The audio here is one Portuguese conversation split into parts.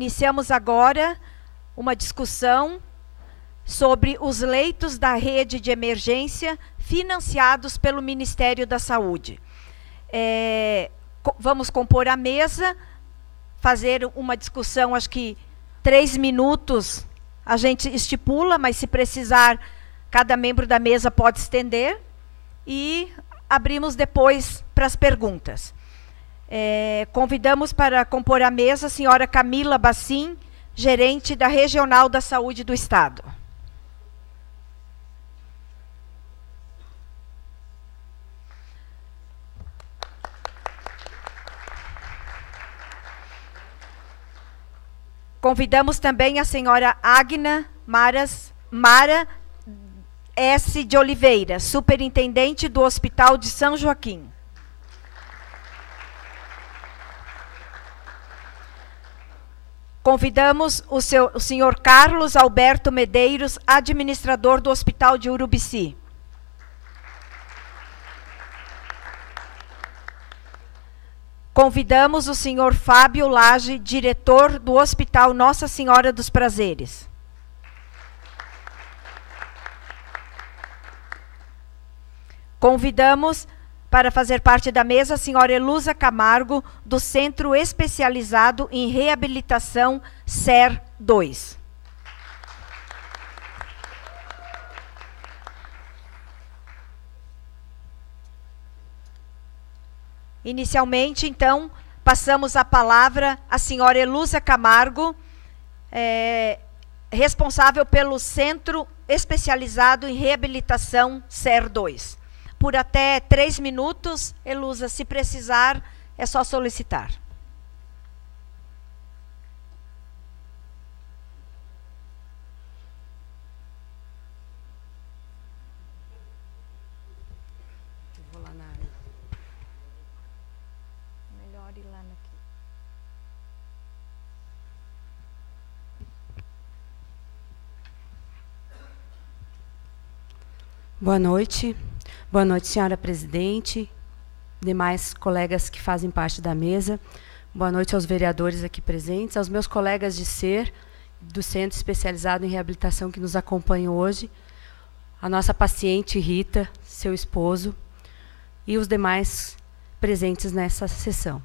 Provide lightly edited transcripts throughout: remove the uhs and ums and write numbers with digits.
Iniciamos agora uma discussão sobre os leitos da rede de emergência financiados pelo Ministério da Saúde. Vamos compor a mesa, fazer uma discussão, acho que 3 minutos a gente estipula, mas se precisar, cada membro da mesa pode estender, e abrimos depois para as perguntas. Convidamos para compor a mesa a senhora Camila Bassim, gerente da Regional da Saúde do Estado. Convidamos também a senhora Agna Mara S. de Oliveira, superintendente do Hospital de São Joaquim. Convidamos o senhor Carlos Alberto Medeiros, administrador do Hospital de Urubici. Convidamos o senhor Fábio Lage, diretor do Hospital Nossa Senhora dos Prazeres. Convidamos para fazer parte da mesa a senhora Elusa Camargo, do Centro Especializado em Reabilitação SER 2. Inicialmente, então, passamos a palavra à senhora Elusa Camargo, responsável pelo Centro Especializado em Reabilitação SER 2. Por até 3 minutos, Elusa, se precisar, é só solicitar. Vou lá na área. Melhor ir lá aqui. Boa noite. Boa noite, senhora presidente, demais colegas que fazem parte da mesa. Boa noite aos vereadores aqui presentes, aos meus colegas de SER, do Centro Especializado em Reabilitação que nos acompanham hoje, a nossa paciente Rita, seu esposo, e os demais presentes nessa sessão.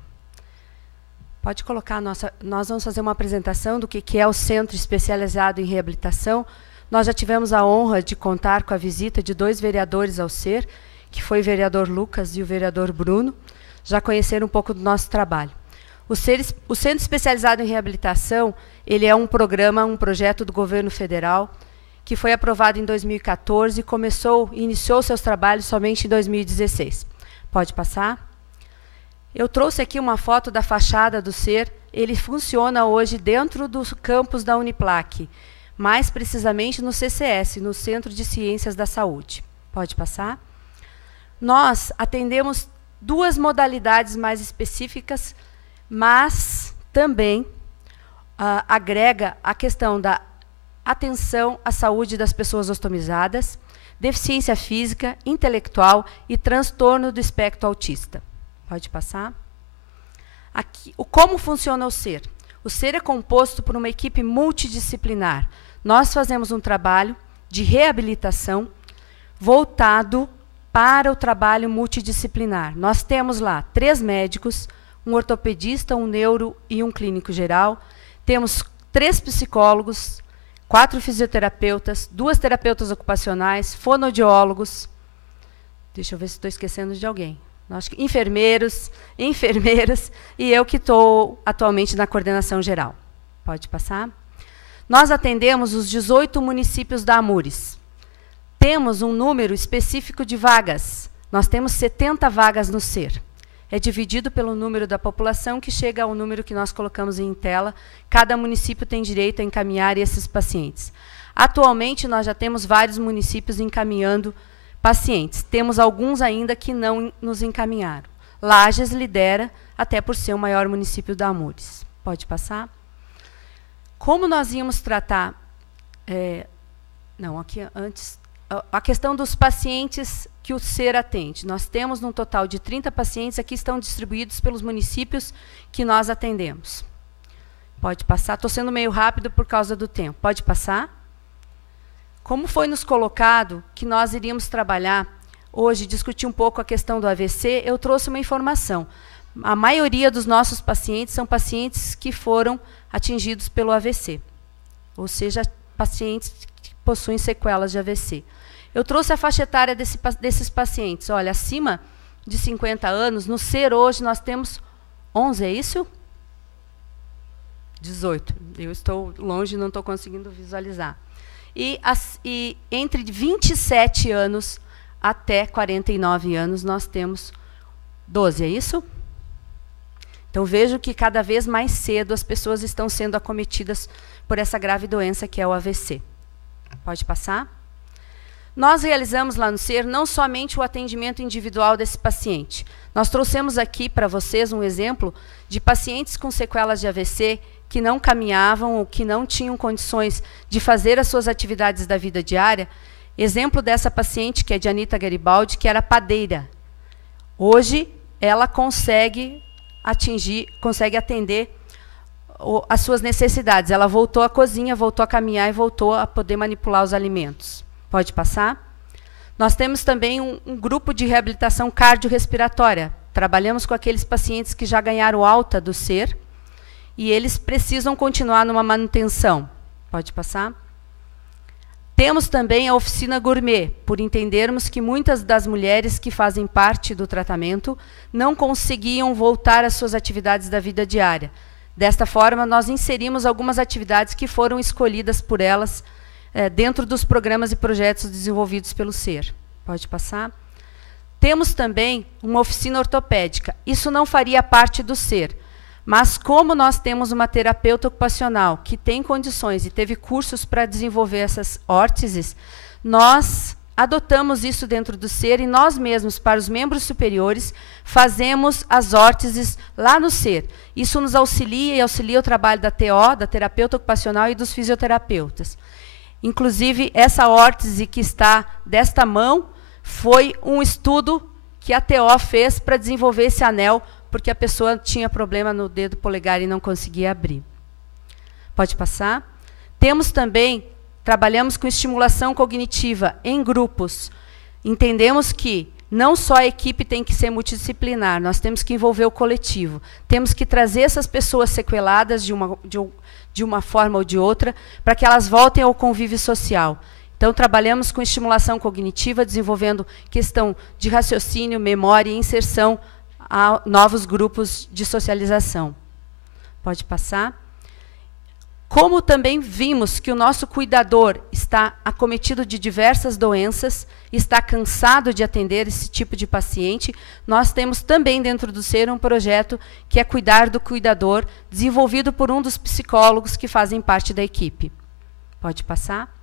Pode colocar nós vamos fazer uma apresentação do que é o Centro Especializado em Reabilitação. Nós já tivemos a honra de contar com a visita de 2 vereadores ao SER, que foi o vereador Lucas e o vereador Bruno, já conheceram um pouco do nosso trabalho. O Centro Especializado em Reabilitação, ele é um projeto do governo federal, que foi aprovado em 2014 e iniciou seus trabalhos somente em 2016. Pode passar? Eu trouxe aqui uma foto da fachada do SER. Ele funciona hoje dentro do campus da Uniplac, mais precisamente no CCS, no Centro de Ciências da Saúde. Pode passar? Nós atendemos 2 modalidades mais específicas, mas também agrega a questão da atenção à saúde das pessoas ostomizadas, deficiência física, intelectual e transtorno do espectro autista. Pode passar? Aqui, como funciona o SER? O SER é composto por uma equipe multidisciplinar. Nós fazemos um trabalho de reabilitação voltado para o trabalho multidisciplinar. Nós temos lá 3 médicos, um ortopedista, um neuro e um clínico geral. Temos 3 psicólogos, 4 fisioterapeutas, 2 terapeutas ocupacionais, fonoaudiólogos. Deixa eu ver se estou esquecendo de alguém. Acho que enfermeiras, e eu que estou atualmente na coordenação geral. Pode passar? Nós atendemos os 18 municípios da Amures. Temos um número específico de vagas. Nós temos 70 vagas no SER. É dividido pelo número da população, que chega ao número que nós colocamos em tela. Cada município tem direito a encaminhar esses pacientes. Atualmente, nós já temos vários municípios encaminhando pacientes. Temos alguns ainda que não nos encaminharam. Lages lidera, até por ser o maior município da Amures. Pode passar? Como nós íamos tratar... aqui antes... A questão dos pacientes que o SER atende. Nós temos um total de 30 pacientes, aqui estão distribuídos pelos municípios que nós atendemos. Pode passar. Estou sendo meio rápido por causa do tempo. Pode passar? Como foi nos colocado que nós iríamos trabalhar hoje, discutir um pouco a questão do AVC, eu trouxe uma informação. A maioria dos nossos pacientes são pacientes que foram atingidos pelo AVC, ou seja, pacientes que possuem sequelas de AVC. Eu trouxe a faixa etária desses pacientes. Olha, acima de 50 anos, no SER hoje nós temos 11, é isso? 18. Eu estou longe, não estou conseguindo visualizar. E entre 27 anos até 49 anos, nós temos 12, é isso? Então, vejo que cada vez mais cedo as pessoas estão sendo acometidas por essa grave doença que é o AVC. Pode passar? Nós realizamos lá no SER não somente o atendimento individual desse paciente. Nós trouxemos aqui para vocês um exemplo de pacientes com sequelas de AVC que não caminhavam ou que não tinham condições de fazer as suas atividades da vida diária. Exemplo dessa paciente, que é de Anita Garibaldi, que era padeira. Hoje, ela consegue atender as suas necessidades. Ela voltou à cozinha, voltou a caminhar e voltou a poder manipular os alimentos. Pode passar? Nós temos também um grupo de reabilitação cardiorrespiratória. Trabalhamos com aqueles pacientes que já ganharam alta do SER e eles precisam continuar numa manutenção. Pode passar? Temos também a oficina gourmet, por entendermos que muitas das mulheres que fazem parte do tratamento não conseguiam voltar às suas atividades da vida diária. Desta forma, nós inserimos algumas atividades que foram escolhidas por elas dentro dos programas e projetos desenvolvidos pelo SER. Pode passar? Temos também uma oficina ortopédica. Isso não faria parte do SER, mas como nós temos uma terapeuta ocupacional que tem condições e teve cursos para desenvolver essas órteses, nós adotamos isso dentro do SER e nós mesmos, para os membros superiores, fazemos as órteses lá no SER. Isso nos auxilia e auxilia o trabalho da TO, da terapeuta ocupacional e dos fisioterapeutas. Inclusive, essa órtese que está desta mão foi um estudo que a TO fez para desenvolver esse anel, porque a pessoa tinha problema no dedo polegar e não conseguia abrir. Pode passar? Temos também, trabalhamos com estimulação cognitiva em grupos. Entendemos que não só a equipe tem que ser multidisciplinar, nós temos que envolver o coletivo. Temos que trazer essas pessoas sequeladas de uma forma ou de outra, para que elas voltem ao convívio social. Então, trabalhamos com estimulação cognitiva, desenvolvendo questão de raciocínio, memória e inserção a novos grupos de socialização. Pode passar? Como também vimos que o nosso cuidador está acometido de diversas doenças, está cansado de atender esse tipo de paciente, nós temos também dentro do SER um projeto que é Cuidar do Cuidador, desenvolvido por um dos psicólogos que fazem parte da equipe. Pode passar?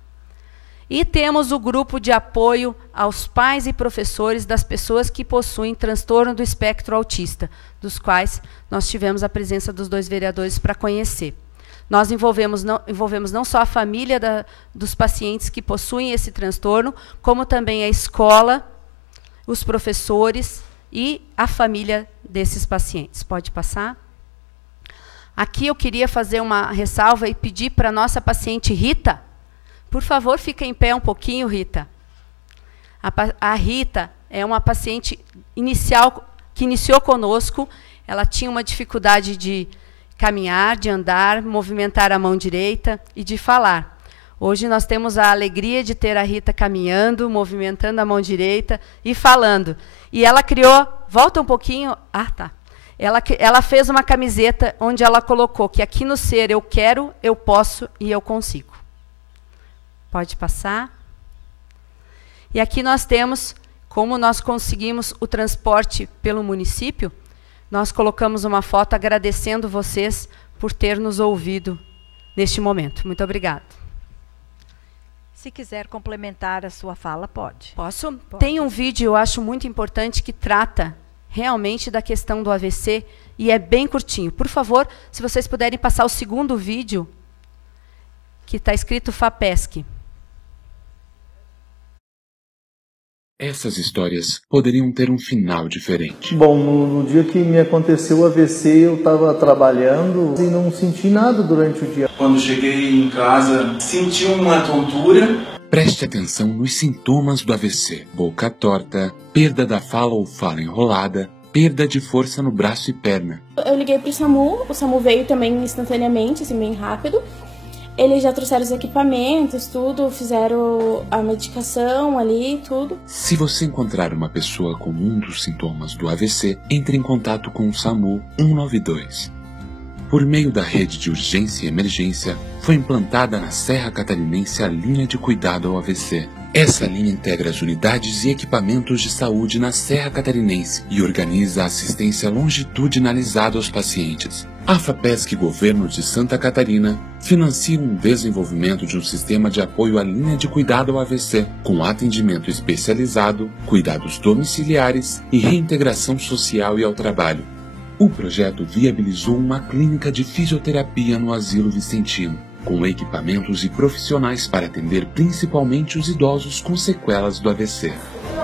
E temos o grupo de apoio aos pais e professores das pessoas que possuem transtorno do espectro autista, dos quais nós tivemos a presença dos 2 vereadores para conhecer. Nós envolvemos não só a família dos pacientes que possuem esse transtorno, como também a escola, os professores e a família desses pacientes. Pode passar? Aqui eu queria fazer uma ressalva e pedir para a nossa paciente Rita. Por favor, fica em pé um pouquinho, Rita. A Rita é uma paciente que iniciou conosco. Ela tinha uma dificuldade de caminhar, de andar, movimentar a mão direita e de falar. Hoje nós temos a alegria de ter a Rita caminhando, movimentando a mão direita e falando. E ela criou, volta um pouquinho, tá. Ela fez uma camiseta onde ela colocou que aqui no SER eu quero, eu posso e eu consigo. Pode passar. E aqui nós temos, como nós conseguimos o transporte pelo município, nós colocamos uma foto agradecendo vocês por ter nos ouvido neste momento. Muito obrigada. Se quiser complementar a sua fala, pode. Posso? Pode. Tem um vídeo, eu acho muito importante, que trata realmente da questão do AVC e é bem curtinho. Por favor, se vocês puderem passar o segundo vídeo, que está escrito FAPESC. Essas histórias poderiam ter um final diferente. Bom, no dia que me aconteceu o AVC, eu estava trabalhando e não senti nada durante o dia. Quando cheguei em casa, senti uma tontura. Preste atenção nos sintomas do AVC: boca torta, perda da fala ou fala enrolada, perda de força no braço e perna. Eu liguei pro SAMU, o SAMU veio também instantaneamente, assim, bem rápido. Eles já trouxeram os equipamentos, tudo, fizeram a medicação ali, tudo. Se você encontrar uma pessoa com um dos sintomas do AVC, entre em contato com o SAMU 192. Por meio da rede de urgência e emergência, foi implantada na Serra Catarinense a linha de cuidado ao AVC. Essa linha integra as unidades e equipamentos de saúde na Serra Catarinense e organiza a assistência longitudinalizada aos pacientes. A FAPESC Governo de Santa Catarina financia um desenvolvimento de um sistema de apoio à linha de cuidado ao AVC, com atendimento especializado, cuidados domiciliares e reintegração social e ao trabalho. O projeto viabilizou uma clínica de fisioterapia no Asilo Vicentino, com equipamentos e profissionais para atender principalmente os idosos com sequelas do AVC.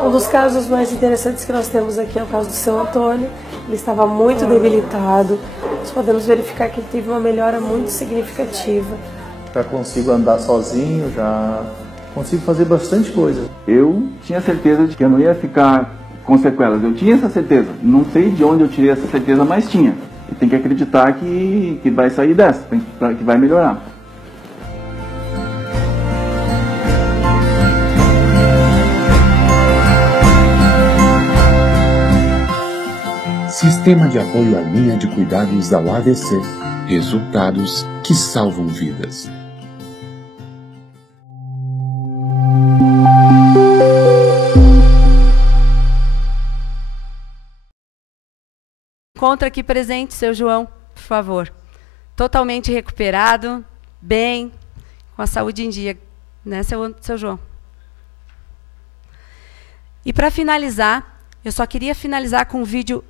Um dos casos mais interessantes que nós temos aqui é o caso do seu Antônio. Ele estava muito debilitado. Nós podemos verificar que ele teve uma melhora muito significativa. Já consigo andar sozinho, já consigo fazer bastante coisa. Eu tinha certeza de que eu não ia ficar com sequelas. Eu tinha essa certeza. Não sei de onde eu tirei essa certeza, mas tinha. E tem que acreditar que vai sair dessa, que vai melhorar. Sistema de apoio à linha de cuidados ao AVC. Resultados que salvam vidas. Encontra aqui presente, seu João, por favor. Totalmente recuperado, bem, com a saúde em dia, né, seu João? E para finalizar, eu só queria finalizar com um vídeo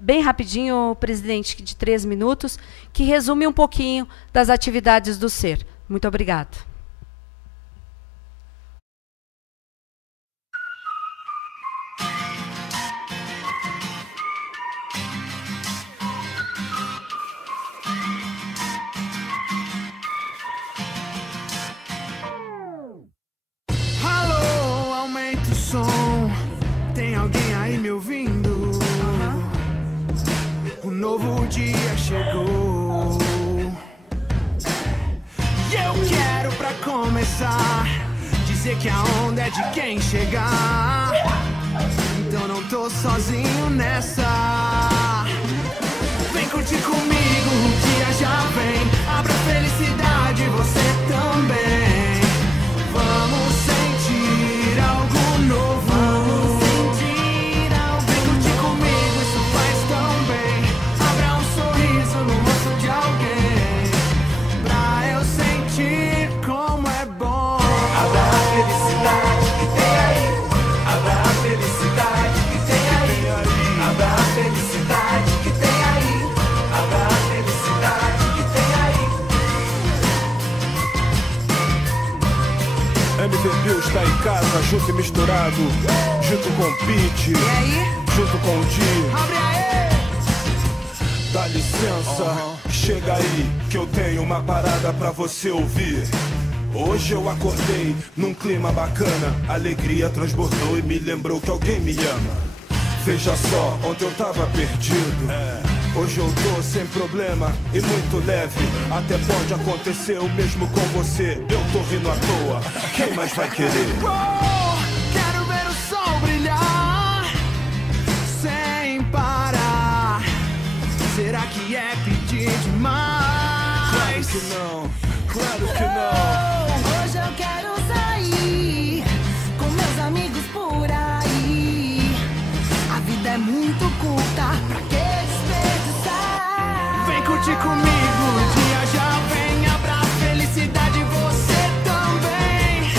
bem rapidinho, presidente, de 3 minutos, que resume um pouquinho das atividades do SER. Muito obrigada. Alô, aumenta o som. Tem alguém aí me ouvindo? O novo dia chegou. E eu quero pra começar dizer que a onda é de quem chegar. Então não tô sozinho nessa. Vem curtir comigo, o dia já vem. Abra felicidade, você também. Vamos sentir algo novo. MVB está em casa, junto e misturado, junto com o Pete, junto com o Di. Dá licença, chega aí, que eu tenho uma parada pra você ouvir. Hoje eu acordei num clima bacana, alegria transbordou e me lembrou que alguém me ama. Veja só, ontem eu tava perdido, hoje eu tô sem problema e muito leve. Até pode acontecer o mesmo com você. Eu tô rindo à toa, quem mais vai querer? Quero ver o sol brilhar sem parar. Será que é pedir demais? Claro que não, claro que não. Hoje eu quero sair com meus amigos por aí. A vida é muito curta, pra que desperdiçar? Vem curtir comigo, o dia já vem. Abra a felicidade, você também.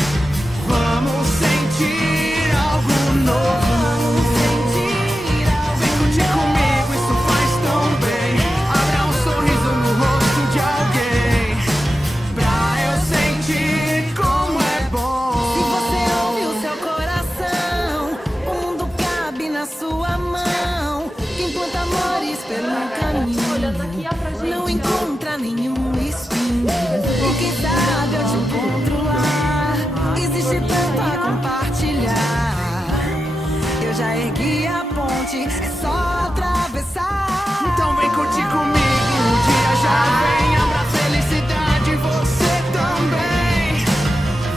Vamos sentir algo novo. Vem curtir comigo, isso faz tão bem. Abra um sorriso no rosto de alguém, pra eu sentir como é bom. Se você ouve o seu coração, frente, é só atravessar. Então vem curtir comigo, o dia já vem. Abra felicidade, você também.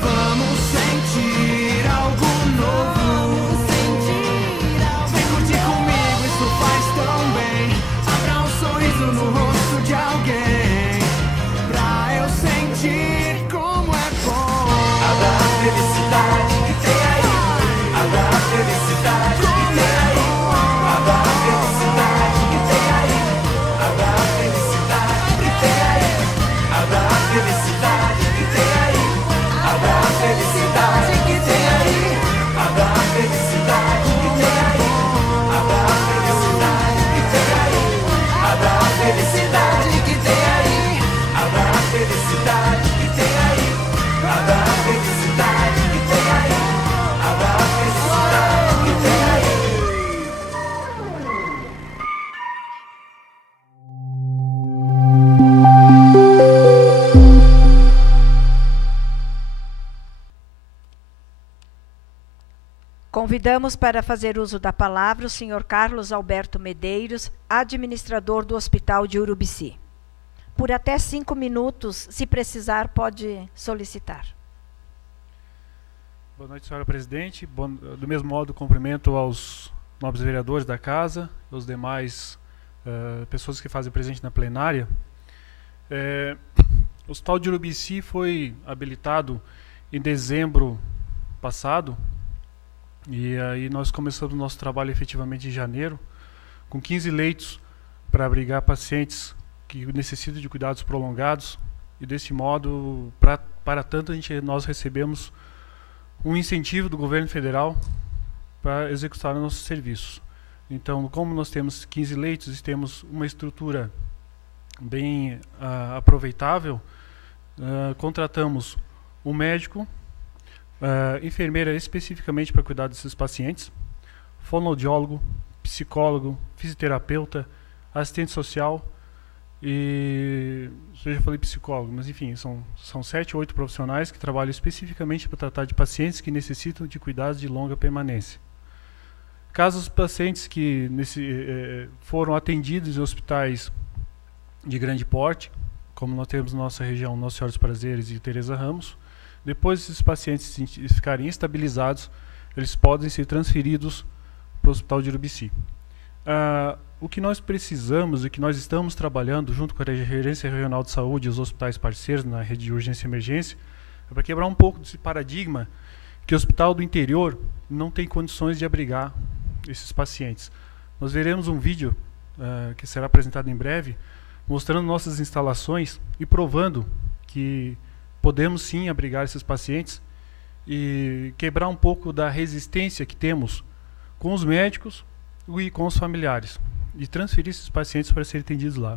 Vamos sentir algo novo. Vem curtir comigo, isso faz tão bem. Abra um sorriso no rosto de alguém, pra eu sentir como é bom. Abra a felicidade que tem aí. Abra a felicidade que tem aí. Abra a felicidade que tem aí. Abra a felicidade que tem aí. Abra a felicidade que tem aí. Abra a felicidade que tem aí. Abra a felicidade que tem aí. Abra a felicidade que tem aí. Abra a felicidade que tem aí. Abra a felicidade que tem aí. Abra a felicidade que tem aí. Abra a felicidade que tem aí. Convidamos para fazer uso da palavra o Sr. Carlos Alberto Medeiros, administrador do Hospital de Urubici. Por até 5 minutos, se precisar, pode solicitar. Boa noite, senhora presidente. Do mesmo modo, cumprimento aos nobres vereadores da casa, aos demais pessoas que fazem presente na plenária. O Hospital de Urubici foi habilitado em dezembro passado, e aí nós começamos o nosso trabalho efetivamente em janeiro, com 15 leitos para abrigar pacientes que necessitam de cuidados prolongados, e desse modo, para tanto, nós recebemos um incentivo do governo federal para executar nossos serviços. Então, como nós temos 15 leitos e temos uma estrutura bem aproveitável, contratamos um médico, enfermeira especificamente para cuidar desses pacientes, fonoaudiólogo, psicólogo, fisioterapeuta, assistente social e... eu já falei psicólogo, mas enfim, são 7 ou 8 profissionais que trabalham especificamente para tratar de pacientes que necessitam de cuidados de longa permanência. Caso os pacientes que foram atendidos em hospitais de grande porte, como nós temos na nossa região Nossa Senhora dos Prazeres e Teresa Ramos, depois esses pacientes ficarem estabilizados, eles podem ser transferidos para o Hospital de Urubici. O que nós precisamos e que nós estamos trabalhando junto com a Gerência Regional de Saúde e os hospitais parceiros na rede de urgência e emergência é para quebrar um pouco desse paradigma que o hospital do interior não tem condições de abrigar esses pacientes. Nós veremos um vídeo que será apresentado em breve, mostrando nossas instalações e provando que podemos sim abrigar esses pacientes e quebrar um pouco da resistência que temos com os médicos e com os familiares, e transferir esses pacientes para serem atendidos lá.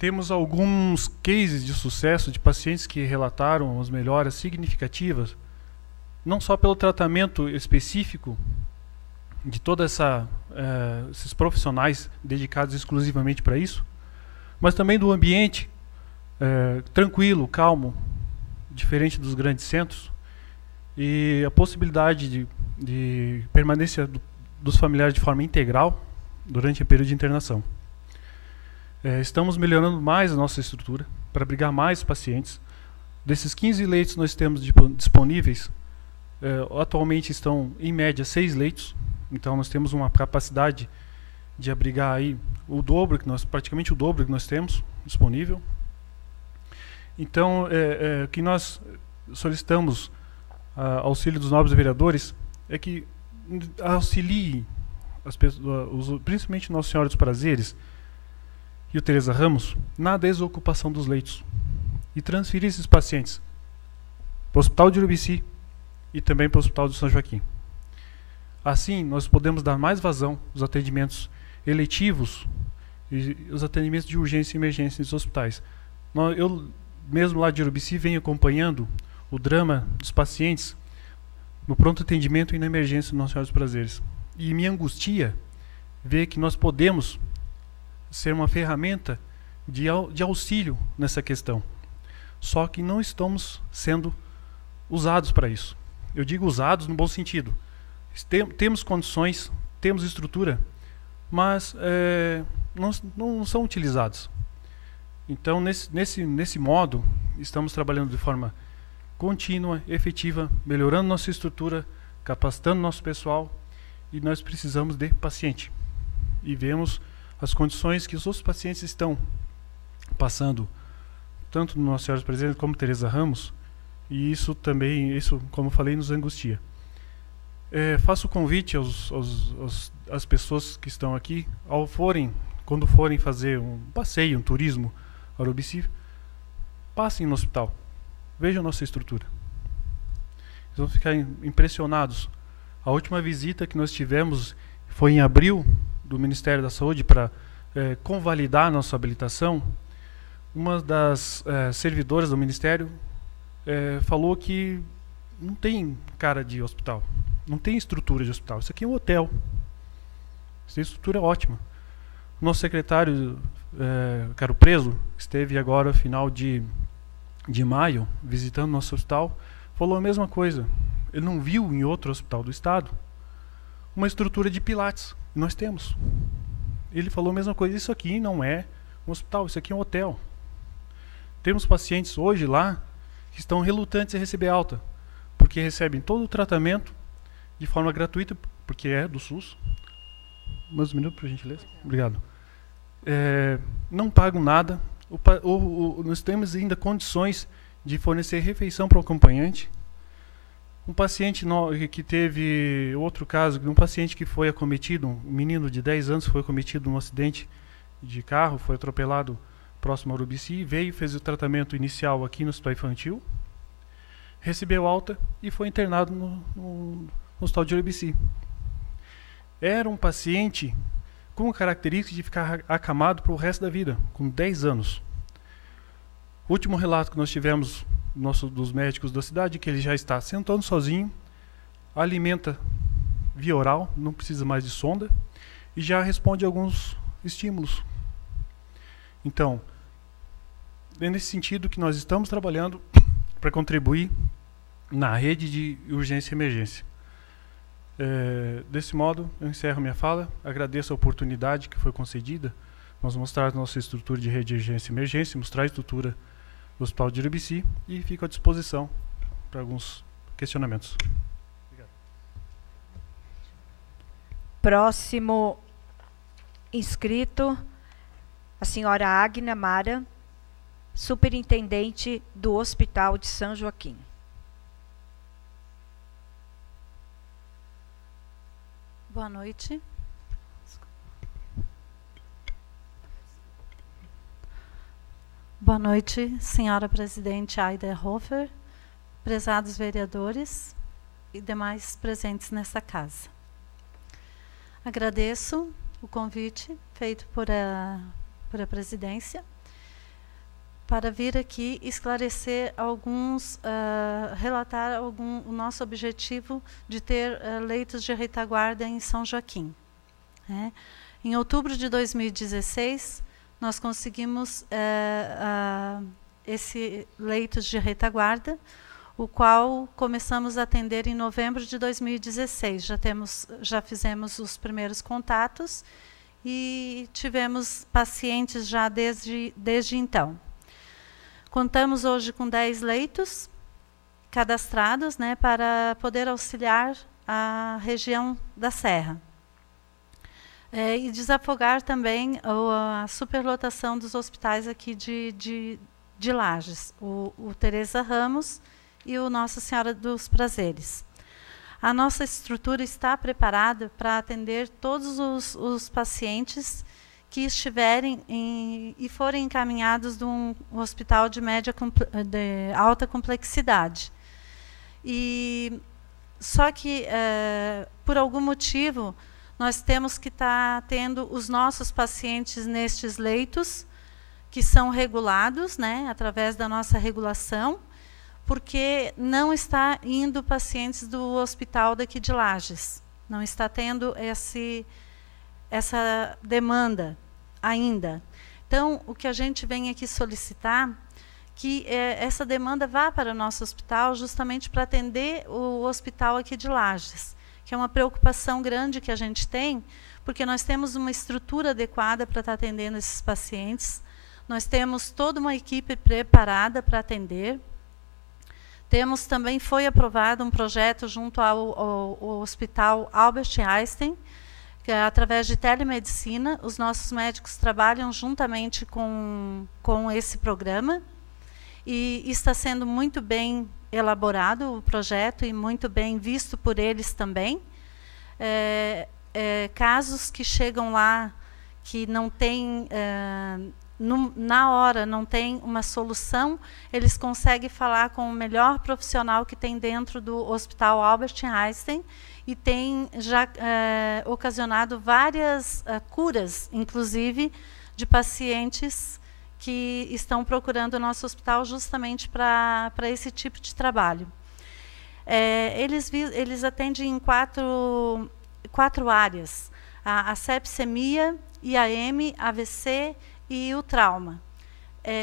Temos alguns cases de sucesso de pacientes que relataram as melhoras significativas, não só pelo tratamento específico de todos esses profissionais dedicados exclusivamente para isso, mas também do ambiente tranquilo, calmo, diferente dos grandes centros, e a possibilidade de permanência dos familiares de forma integral durante o período de internação. Estamos melhorando mais a nossa estrutura para abrigar mais pacientes. Desses 15 leitos nós temos disponíveis, atualmente estão em média 6 leitos, então nós temos uma capacidade de abrigar aí praticamente o dobro que nós temos disponível. Então, o que nós solicitamos auxílio dos nobres vereadores é que auxiliem as pessoas, principalmente Nossa Senhora dos Prazeres e o Teresa Ramos, na desocupação dos leitos, e transferir esses pacientes para o Hospital de Urubici e também para o Hospital de São Joaquim. Assim, nós podemos dar mais vazão aos atendimentos eletivos e os atendimentos de urgência e emergência nos hospitais. Eu mesmo lá de Urubici venho acompanhando o drama dos pacientes no pronto atendimento e na emergência do Nossa Senhora dos Prazeres. E me angustia ver que nós podemos ser uma ferramenta de auxílio nessa questão. Só que não estamos sendo usados para isso. Eu digo usados no bom sentido. Temos condições temos estrutura, mas não são utilizados. Então, nesse modo, estamos trabalhando de forma contínua, efetiva, melhorando nossa estrutura, capacitando nosso pessoal, e nós precisamos de paciente. E vemos as condições que os outros pacientes estão passando, tanto no Nossa Senhora Presente como Teresa Ramos, e isso também, como falei, nos angustia. Faço o convite às pessoas que estão aqui, quando forem fazer um passeio, um turismo a Urubici, passem no hospital, vejam nossa estrutura. Eles vão ficar impressionados. A última visita que nós tivemos foi em abril, do Ministério da Saúde, para convalidar nossa habilitação. Uma das servidoras do Ministério falou que não tem cara de hospital, não tem estrutura de hospital. Isso aqui é um hotel. Essa estrutura é ótima. O nosso secretário, Caro Preso, esteve agora, final de maio, visitando nosso hospital, falou a mesma coisa. Ele não viu em outro hospital do estado uma estrutura de pilates. Nós temos. Ele falou a mesma coisa. Isso aqui não é um hospital, isso aqui é um hotel. Temos pacientes hoje lá que estão relutantes em receber alta, porque recebem todo o tratamento de forma gratuita, porque é do SUS. Mais um minuto, por gentileza. Obrigado. Não pagam nada. Nós temos ainda condições de fornecer refeição para o acompanhante. Um paciente que teve outro caso, um paciente que foi acometido, um menino de 10 anos foi acometido num acidente de carro, foi atropelado próximo ao Urubici, veio, fez o tratamento inicial aqui no hospital infantil, recebeu alta e foi internado no hospital de Urubici. Era um paciente com característica de ficar acamado para o resto da vida, com 10 anos. O último relato que nós tivemos dos médicos da cidade, que ele já está sentando sozinho, alimenta via oral, não precisa mais de sonda, e já responde a alguns estímulos. Então, é nesse sentido que nós estamos trabalhando para contribuir na rede de urgência e emergência. Desse modo, eu encerro minha fala, agradeço a oportunidade que foi concedida, nós mostrar nossa estrutura de rede de urgência e emergência, mostrar a estrutura do Hospital de Urubici, e fico à disposição para alguns questionamentos. Obrigado. Próximo inscrito, a senhora Agna Mara, superintendente do Hospital de São Joaquim. Boa noite. Boa noite, senhora presidente Aida Hofer, prezados vereadores e demais presentes nesta casa. Agradeço o convite feito por a presidência para vir aqui esclarecer relatar o nosso objetivo de ter leitos de retaguarda em São Joaquim. Em outubro de 2016, nós conseguimos esse leitos de retaguarda, o qual começamos a atender em novembro de 2016. Já fizemos os primeiros contatos e tivemos pacientes já desde então. Contamos hoje com 10 leitos cadastrados, para poder auxiliar a região da Serra. E desafogar também a superlotação dos hospitais aqui de Lages, o Teresa Ramos e o Nossa Senhora dos Prazeres. A nossa estrutura está preparada para atender todos os pacientes que estiverem e forem encaminhados de um hospital de alta complexidade. Só que, por algum motivo, nós temos que estar tendo os nossos pacientes nestes leitos, que são regulados, através da nossa regulação, porque não está indo pacientes do hospital daqui de Lages. Não está tendo essa demanda ainda. Então, o que a gente vem aqui solicitar, que essa demanda vá para o nosso hospital, justamente para atender o hospital aqui de Lages, que é uma preocupação grande que a gente tem, porque nós temos uma estrutura adequada para estar atendendo esses pacientes, nós temos toda uma equipe preparada para atender. Temos também, foi aprovado um projeto junto ao Hospital Albert Einstein, que é através de telemedicina. Os nossos médicos trabalham juntamente com esse programa, e está sendo muito bem elaborado o projeto e muito bem visto por eles também. Casos que chegam lá que não tem, na hora não tem uma solução, eles conseguem falar com o melhor profissional que tem dentro do Hospital Albert Einstein, e tem já ocasionado várias curas, inclusive de pacientes que estão procurando o nosso hospital justamente para esse tipo de trabalho. Eles atendem em quatro áreas: a sepsemia, IAM, AVC e o trauma.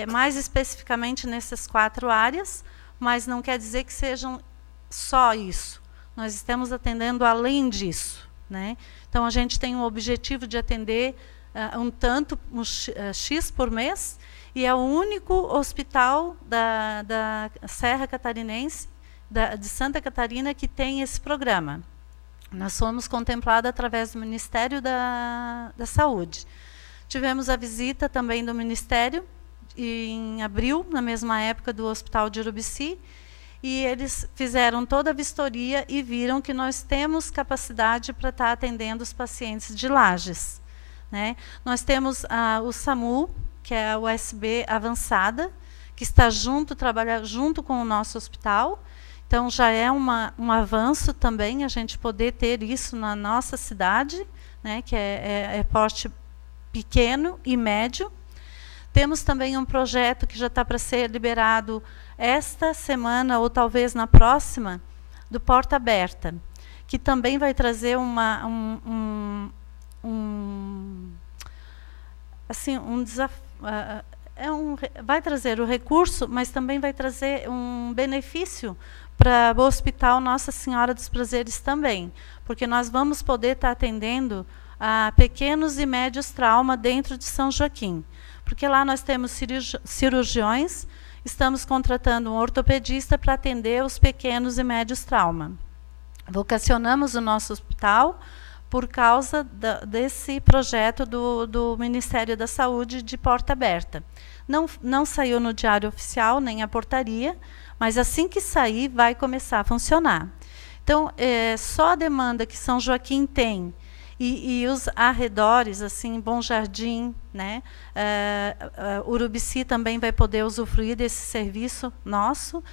Mais especificamente nessas 4 áreas, mas não quer dizer que sejam só isso. Nós estamos atendendo além disso, né? Então, a gente tem o objetivo de atender um X por mês, e é o único hospital da Serra Catarinense, de Santa Catarina, que tem esse programa. Nós somos contemplados através do Ministério da Saúde. Tivemos a visita também do Ministério em abril, na mesma época do Hospital de Urubici, e eles fizeram toda a vistoria e viram que nós temos capacidade para estar atendendo os pacientes de Lages, né? Nós temos o SAMU, que é a USB avançada, que está trabalha junto com o nosso hospital. Então, já é um avanço também a gente poder ter isso na nossa cidade, né, que é porte pequeno e médio. Temos também um projeto que já está para ser liberado esta semana, ou talvez na próxima, do Porta Aberta, que também vai trazer vai trazer o recurso, mas também vai trazer um benefício para o Hospital Nossa Senhora dos Prazeres também, porque nós vamos poder estar atendendo a pequenos e médios traumas dentro de São Joaquim, porque lá nós temos cirurgiões, estamos contratando um ortopedista para atender os pequenos e médios traumas. Vocacionamos o nosso hospital por causa desse projeto do Ministério da Saúde de Porta Aberta. Não saiu no Diário Oficial, nem a portaria, mas assim que sair, vai começar a funcionar. Então, só a demanda que São Joaquim tem, e os arredores, assim, Bom Jardim, né? Urubici também vai poder usufruir desse serviço nosso,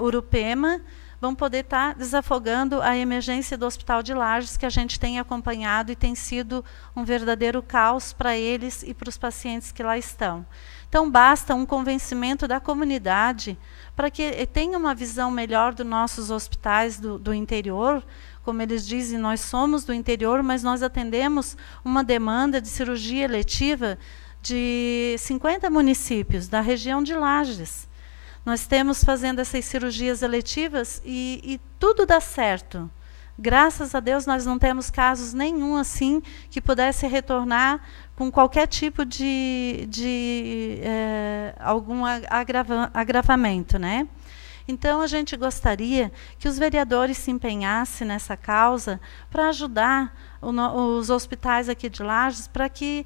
Urupema, vão poder estar desafogando a emergência do Hospital de Lages, que a gente tem acompanhado e tem sido um verdadeiro caos para eles e para os pacientes que lá estão. Então, basta um convencimento da comunidade para que tenha uma visão melhor dos nossos hospitais do interior. Como eles dizem, nós somos do interior, mas nós atendemos uma demanda de cirurgia eletiva de 50 municípios da região de Lages. Nós temos fazendo essas cirurgias eletivas e tudo dá certo. Graças a Deus, nós não temos casos nenhum assim que pudesse retornar com qualquer tipo de algum agravamento, né? Então, a gente gostaria que os vereadores se empenhassem nessa causa para ajudar os hospitais aqui de Lages, para que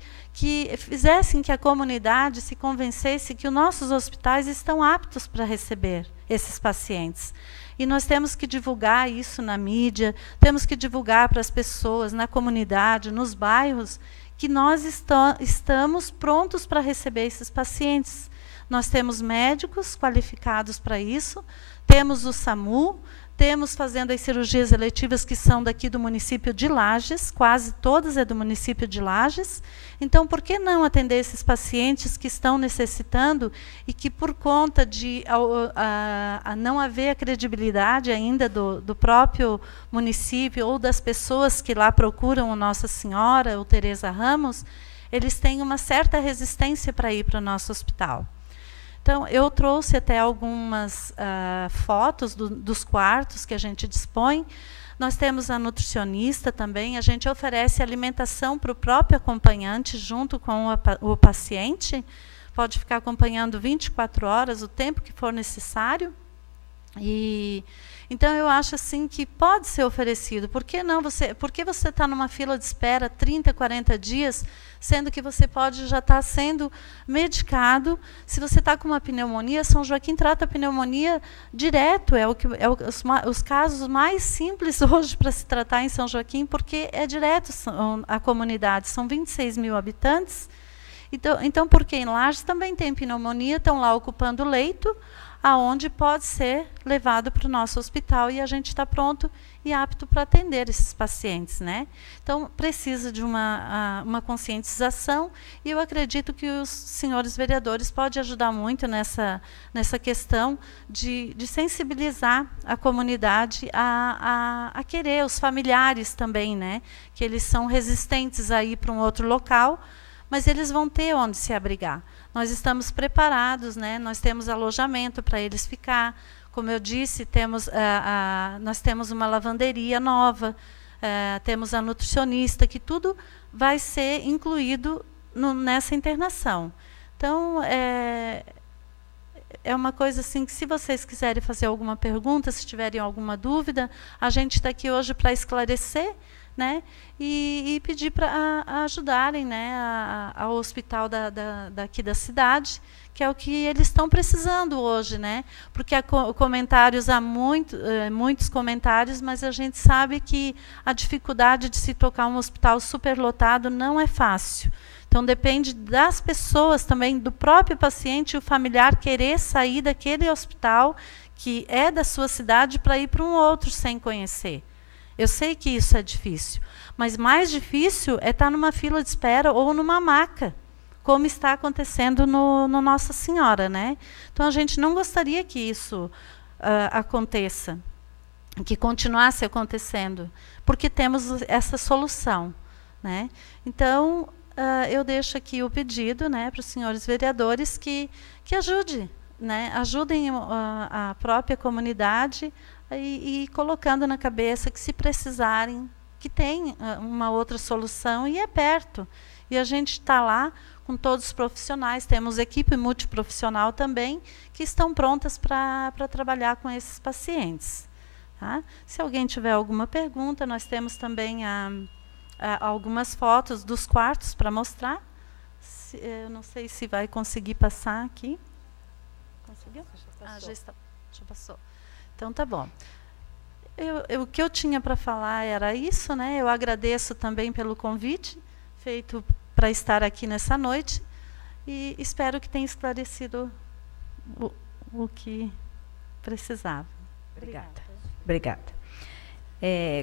fizessem que a comunidade se convencesse que os nossos hospitais estão aptos para receber esses pacientes. E nós temos que divulgar isso na mídia, temos que divulgar para as pessoas, na comunidade, nos bairros, que nós estamos prontos para receber esses pacientes. Nós temos médicos qualificados para isso, temos o SAMU, temos fazendo as cirurgias eletivas que são daqui do município de Lages, quase todas é do município de Lages. Então, por que não atender esses pacientes que estão necessitando e que, por conta de não haver a credibilidade ainda do próprio município ou das pessoas que lá procuram o Nossa Senhora ou Teresa Ramos, eles têm uma certa resistência para ir para o nosso hospital. Então, eu trouxe até algumas fotos dos quartos que a gente dispõe. Nós temos a nutricionista também, a gente oferece alimentação para o próprio acompanhante junto com o paciente, pode ficar acompanhando 24 horas, o tempo que for necessário. Então, eu acho assim que pode ser oferecido. Por que não por que você está numa fila de espera 30, 40 dias, sendo que você pode já estar sendo medicado? Se você está com uma pneumonia, São Joaquim trata a pneumonia direto, os casos mais simples hoje para se tratar em São Joaquim, porque é direto a comunidade, são 26 mil habitantes. Então, porque em Lages também tem pneumonia, estão lá ocupando o leito, aonde pode ser levado para o nosso hospital e a gente está pronto e apto para atender esses pacientes, né? Então, precisa de uma conscientização e eu acredito que os senhores vereadores podem ajudar muito nessa questão de sensibilizar a comunidade a querer, os familiares também, né? Que eles são resistentes a ir para um outro local, mas eles vão ter onde se abrigar. Nós estamos preparados, né? Nós temos alojamento para eles ficar. Como eu disse, nós temos uma lavanderia nova, temos a nutricionista, que tudo vai ser incluído nessa internação. Então, é uma coisa assim que, se vocês quiserem fazer alguma pergunta, se tiverem alguma dúvida, a gente está aqui hoje para esclarecer, né? E pedir para ajudarem, né, ao hospital daqui da cidade, que é o que eles estão precisando hoje, né? Porque há muitos comentários, mas a gente sabe que a dificuldade de se tocar um hospital superlotado não é fácil. Então, depende das pessoas também, do próprio paciente e o familiar querer sair daquele hospital que é da sua cidade para ir para um outro sem conhecer. Eu sei que isso é difícil, mas mais difícil é estar numa fila de espera ou numa maca, como está acontecendo no Nossa Senhora, né? Então, a gente não gostaria que isso aconteça, que continuasse acontecendo, porque temos essa solução, né? Então, eu deixo aqui o pedido, né, para os senhores vereadores que ajudem, né? Ajudem a própria comunidade e colocando na cabeça que, se precisarem, que tem uma outra solução e é perto. E a gente está lá com todos os profissionais, temos equipe multiprofissional também, que estão prontas para trabalhar com esses pacientes. Tá? Se alguém tiver alguma pergunta, nós temos também algumas fotos dos quartos para mostrar. Eu não sei se vai conseguir passar aqui. Conseguiu? Já passou. Então, tá bom. O que eu tinha para falar era isso, né? Eu agradeço também pelo convite feito para estar aqui nessa noite e espero que tenha esclarecido o que precisava. Obrigada.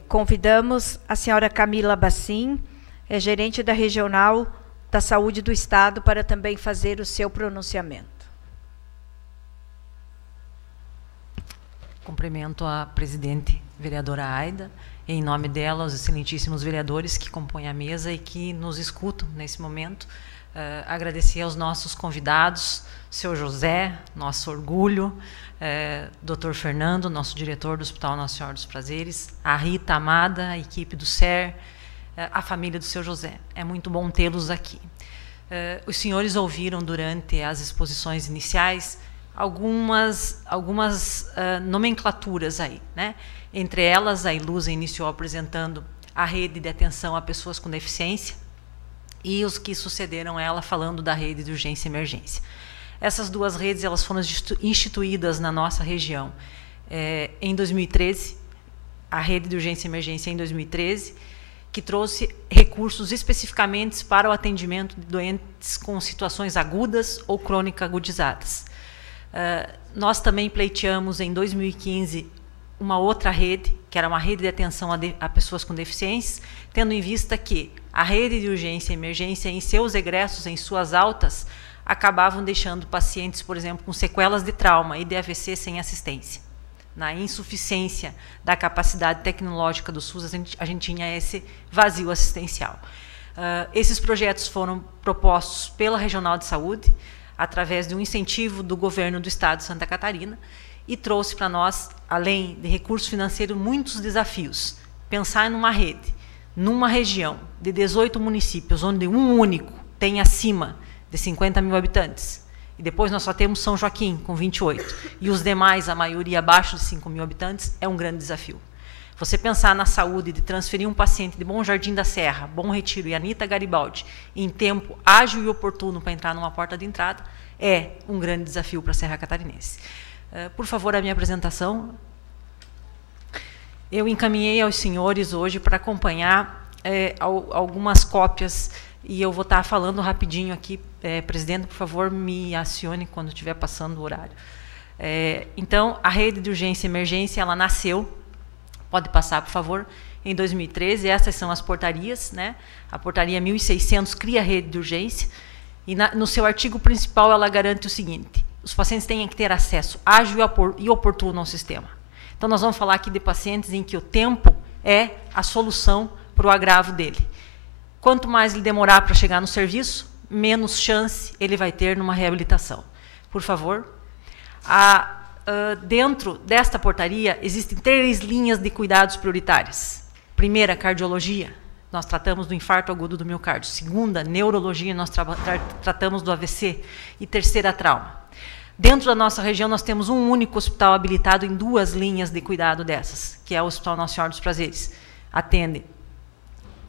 Convidamos a senhora Camila Bassim, gerente da Regional da Saúde do Estado, para também fazer o seu pronunciamento. Cumprimento a presidente, vereadora Aida, e, em nome dela, os excelentíssimos vereadores que compõem a mesa e que nos escutam nesse momento. Agradecer aos nossos convidados, seu José, nosso orgulho, Dr. Fernando, nosso diretor do Hospital Nossa Senhora dos Prazeres, a Rita amada, a equipe do SER, a família do seu José. É muito bom tê-los aqui. Os senhores ouviram durante as exposições iniciais algumas nomenclaturas aí, né? Entre elas, a Ilusa iniciou apresentando a rede de atenção a pessoas com deficiência e os que sucederam ela falando da rede de urgência e emergência. Essas duas redes elas foram instituídas na nossa região em 2013, a rede de urgência e emergência em 2013, que trouxe recursos especificamente para o atendimento de doentes com situações agudas ou crônicas agudizadas. Nós também pleiteamos em 2015 uma outra rede, que era uma rede de atenção a pessoas com deficiências, tendo em vista que a rede de urgência e emergência, em seus egressos, em suas altas, acabavam deixando pacientes, por exemplo, com sequelas de trauma e de AVC sem assistência. Na insuficiência da capacidade tecnológica do SUS, a gente tinha esse vazio assistencial. Esses projetos foram propostos pela Regional de Saúde, através de um incentivo do governo do Estado de Santa Catarina, e trouxe para nós, além de recurso financeiro, muitos desafios, pensar numa rede, numa região de 18 municípios, onde um único tem acima de 50 mil habitantes, e depois nós só temos São Joaquim, com 28, e os demais, a maioria abaixo de 5 mil habitantes, é um grande desafio. Você pensar na saúde de transferir um paciente de Bom Jardim da Serra, Bom Retiro e Anita Garibaldi em tempo ágil e oportuno para entrar numa porta de entrada é um grande desafio para a Serra Catarinense. Por favor, a minha apresentação. Eu encaminhei aos senhores hoje para acompanhar algumas cópias e eu vou estar falando rapidinho aqui. Presidente, por favor, me acione quando estiver passando o horário. Então, a rede de urgência e emergência, ela nasceu, pode passar, por favor, em 2013. Essas são as portarias, né? A portaria 1600 cria a rede de urgência e no seu artigo principal ela garante o seguinte: os pacientes têm que ter acesso ágil e oportuno ao sistema. Então, nós vamos falar aqui de pacientes em que o tempo é a solução para o agravo dele. Quanto mais ele demorar para chegar no serviço, menos chance ele vai ter numa reabilitação. Por favor. Dentro desta portaria, existem 3 linhas de cuidados prioritárias. Primeira, cardiologia. Nós tratamos do infarto agudo do miocárdio. Segunda, neurologia. Nós tratamos do AVC. E terceira, trauma. Dentro da nossa região, nós temos um único hospital habilitado em 2 linhas de cuidado dessas, que é o Hospital Nossa Senhora dos Prazeres. Atende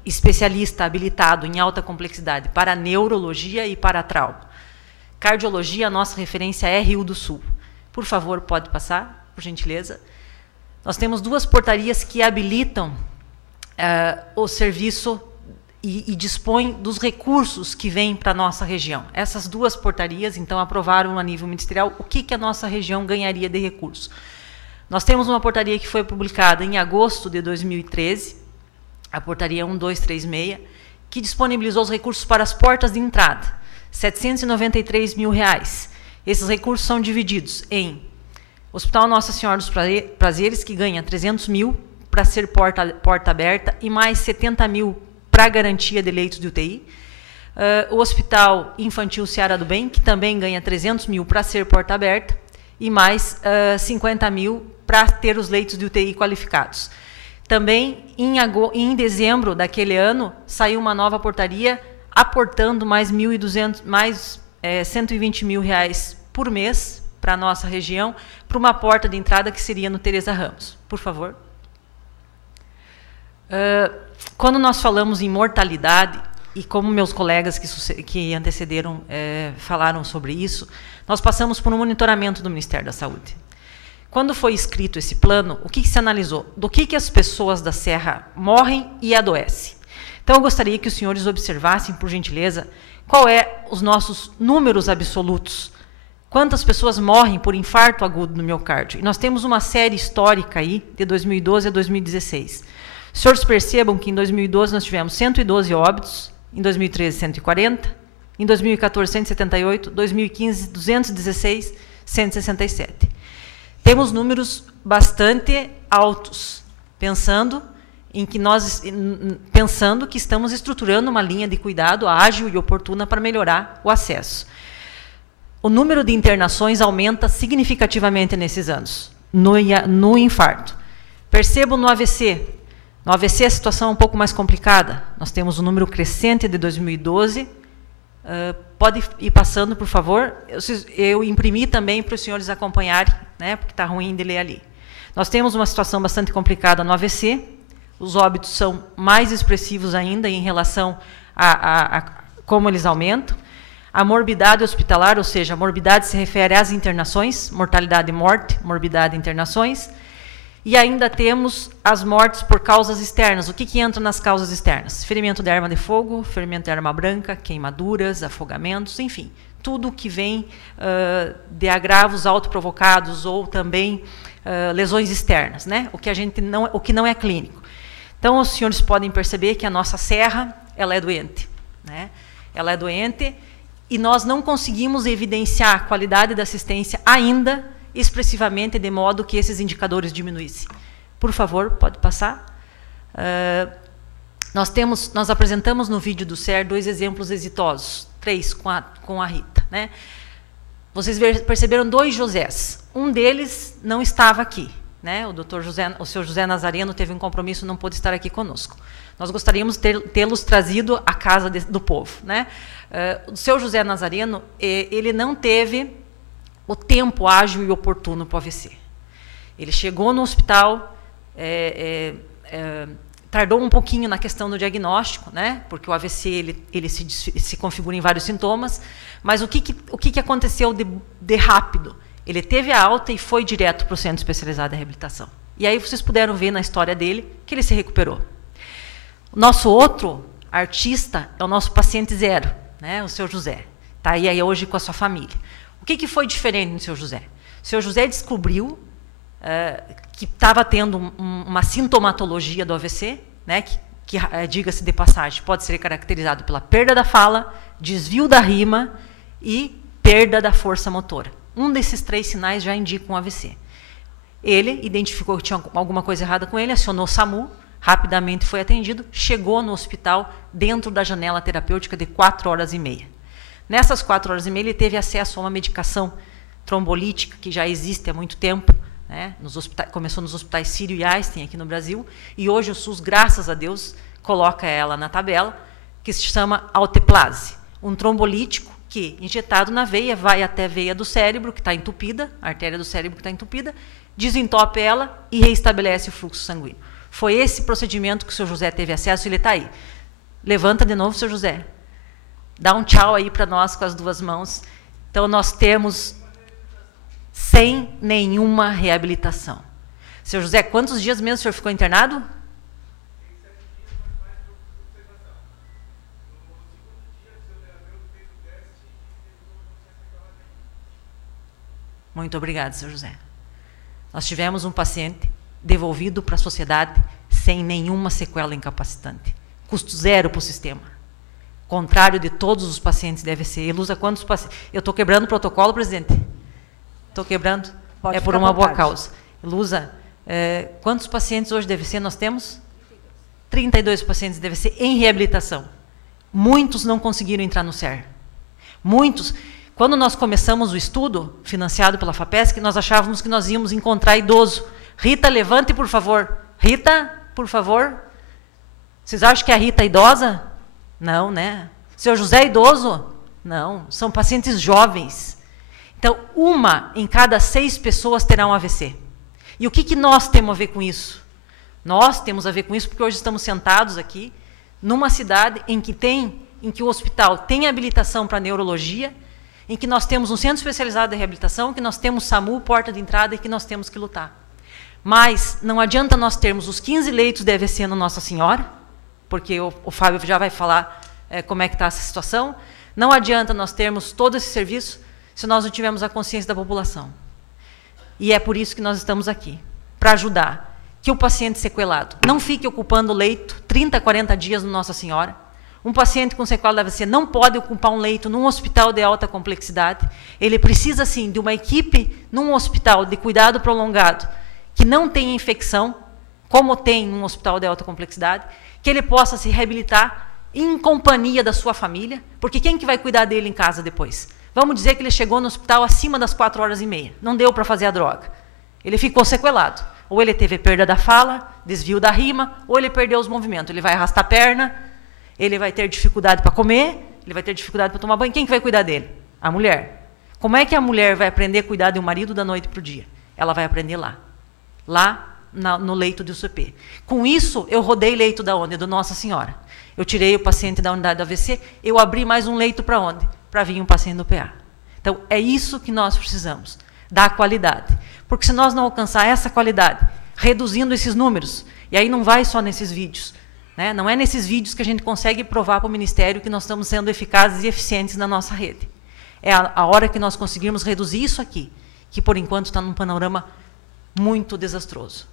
especialista habilitado em alta complexidade para neurologia e para trauma. Cardiologia, a nossa referência é Rio do Sul. Por favor, pode passar, por gentileza. Nós temos 2 portarias que habilitam o serviço e dispõem dos recursos que vêm para a nossa região. Essas 2 portarias, então, aprovaram a nível ministerial o que a nossa região ganharia de recursos. Nós temos uma portaria que foi publicada em agosto de 2013, a portaria 1236, que disponibilizou os recursos para as portas de entrada, R$ 793 mil. Esses recursos são divididos em Hospital Nossa Senhora dos Prazeres, que ganha 300 mil para ser porta aberta, e mais 70 mil para garantia de leitos de UTI. O Hospital Infantil Seara do Bem, que também ganha 300 mil para ser porta aberta, e mais 50 mil para ter os leitos de UTI qualificados. Também, em dezembro daquele ano, saiu uma nova portaria aportando mais 120 mil reais por mês para a nossa região, para uma porta de entrada que seria no Teresa Ramos. Por favor. Quando nós falamos em mortalidade, e como meus colegas que antecederam falaram sobre isso, nós passamos por um monitoramento do Ministério da Saúde. Quando foi escrito esse plano, o que se analisou? Do que as pessoas da Serra morrem e adoecem. Então, eu gostaria que os senhores observassem, por gentileza, qual é os nossos números absolutos. Quantas pessoas morrem por infarto agudo no miocárdio? E nós temos uma série histórica aí, de 2012 a 2016. Os senhores percebam que em 2012 nós tivemos 112 óbitos, em 2013 140, em 2014 178, 2015 216, 167. Temos números bastante altos, pensando que estamos estruturando uma linha de cuidado ágil e oportuna para melhorar o acesso. O número de internações aumenta significativamente nesses anos, no infarto. Percebam no AVC. No AVC a situação é um pouco mais complicada. Nós temos um número crescente de 2012. Pode ir passando, por favor. Eu imprimi também para os senhores acompanharem, né, porque está ruim de ler ali. Nós temos uma situação bastante complicada no AVC. Os óbitos são mais expressivos ainda em relação a como eles aumentam. A morbidade hospitalar, ou seja, a morbidade se refere às internações, mortalidade e morte, morbidade e internações. E ainda temos as mortes por causas externas. O que entra nas causas externas? Ferimento de arma de fogo, ferimento de arma branca, queimaduras, afogamentos, enfim. Tudo que vem de agravos autoprovocados ou também lesões externas, né? O que não é clínico. Então, os senhores podem perceber que a nossa serra, ela é doente, né? Ela é doente e nós não conseguimos evidenciar a qualidade da assistência ainda expressivamente, de modo que esses indicadores diminuíssem. Por favor, pode passar. Nós apresentamos no vídeo do SER 2 exemplos exitosos, 3 com a Rita, né? Vocês perceberam 2 Josés. Um deles não estava aqui, né? O senhor José Nazareno teve um compromisso, não pôde estar aqui conosco. Nós gostaríamos de tê-los trazido à casa do povo, né? O senhor José Nazareno, ele não teve o tempo ágil e oportuno para o AVC. Ele chegou no hospital, tardou um pouquinho na questão do diagnóstico, né? Porque o AVC ele se configura em vários sintomas, mas o que aconteceu de rápido? Ele teve a alta e foi direto para o Centro Especializado de Reabilitação. E aí vocês puderam ver na história dele que ele se recuperou. O nosso outro artista é o nosso paciente zero, né? O senhor José. Está aí hoje com a sua família. O que foi diferente no senhor José? O senhor José descobriu que estava tendo uma sintomatologia do AVC, né? Que diga-se de passagem, pode ser caracterizado pela perda da fala, desvio da rima e perda da força motora. Um desses 3 sinais já indica um AVC. Ele identificou que tinha alguma coisa errada com ele, acionou o SAMU, rapidamente foi atendido, chegou no hospital dentro da janela terapêutica de 4 horas e meia. Nessas 4 horas e meia, ele teve acesso a uma medicação trombolítica que já existe há muito tempo, né? Começou nos hospitais Sírio e Einstein aqui no Brasil, e hoje o SUS, graças a Deus, coloca ela na tabela, que se chama Alteplase, um trombolítico que, injetado na veia, vai até a veia do cérebro, que está entupida, a artéria do cérebro que está entupida, desentope ela e reestabelece o fluxo sanguíneo. Foi esse procedimento que o senhor José teve acesso e ele está aí. Levanta de novo, senhor José. Dá um tchau aí para nós com as 2 mãos. Então, nós temos sem nenhuma reabilitação. Senhor José, quantos dias mesmo o senhor ficou internado? Muito obrigado, senhor José. Nós tivemos um paciente devolvido para a sociedade sem nenhuma sequela incapacitante. Custo zero para o sistema. Contrário de todos os pacientes de AVC. Ilusa, quantos pacientes? Eu estou quebrando o protocolo, presidente? Estou quebrando? Pode é por uma boa causa. Ilusa, quantos pacientes hoje de AVC nós temos? 32 pacientes de AVC em reabilitação. Muitos não conseguiram entrar no SER. Muitos. Quando nós começamos o estudo, financiado pela FAPESC, nós achávamos que nós íamos encontrar idoso. Rita, levante, por favor. Rita, por favor. Vocês acham que a Rita é idosa? Não, né? O senhor José é idoso? Não, são pacientes jovens. Então, 1 em cada 6 pessoas terá um AVC. E o que nós temos a ver com isso? Nós temos a ver com isso porque hoje estamos sentados aqui numa cidade em que o hospital tem habilitação para neurologia, em que nós temos um centro especializado de reabilitação, que nós temos SAMU, porta de entrada, e que nós temos que lutar. Mas não adianta nós termos os 15 leitos de AVC no Nossa Senhora, porque o Fábio já vai falar como é que está essa situação. Não adianta nós termos todo esse serviço se nós não tivermos a consciência da população. E é por isso que nós estamos aqui, para ajudar que o paciente sequelado não fique ocupando o leito 30, 40 dias no Nossa Senhora. Um paciente com sequela da AVC não pode ocupar um leito num hospital de alta complexidade. Ele precisa, sim, de uma equipe num hospital de cuidado prolongado, que não tenha infecção, como tem num hospital de alta complexidade, que ele possa se reabilitar em companhia da sua família, porque quem que vai cuidar dele em casa depois? Vamos dizer que ele chegou no hospital acima das 4 horas e meia, não deu para fazer a droga. Ele ficou sequelado. Ou ele teve perda da fala, desvio da rima, ou ele perdeu os movimentos. Ele vai arrastar a perna, ele vai ter dificuldade para comer, ele vai ter dificuldade para tomar banho. Quem que vai cuidar dele? A mulher. Como é que a mulher vai aprender a cuidar de um marido da noite para o dia? Ela vai aprender lá no leito do UCP. Com isso, eu rodei leito da onde? Do Nossa Senhora. Eu tirei o paciente da unidade do AVC, eu abri mais um leito para onde? Para vir um paciente do PA. Então, é isso que nós precisamos, dar qualidade. Porque se nós não alcançar essa qualidade, reduzindo esses números, e aí não vai só nesses vídeos, né? Não é nesses vídeos que a gente consegue provar para o Ministério que nós estamos sendo eficazes e eficientes na nossa rede. É a hora que nós conseguirmos reduzir isso aqui, que por enquanto está num panorama muito desastroso.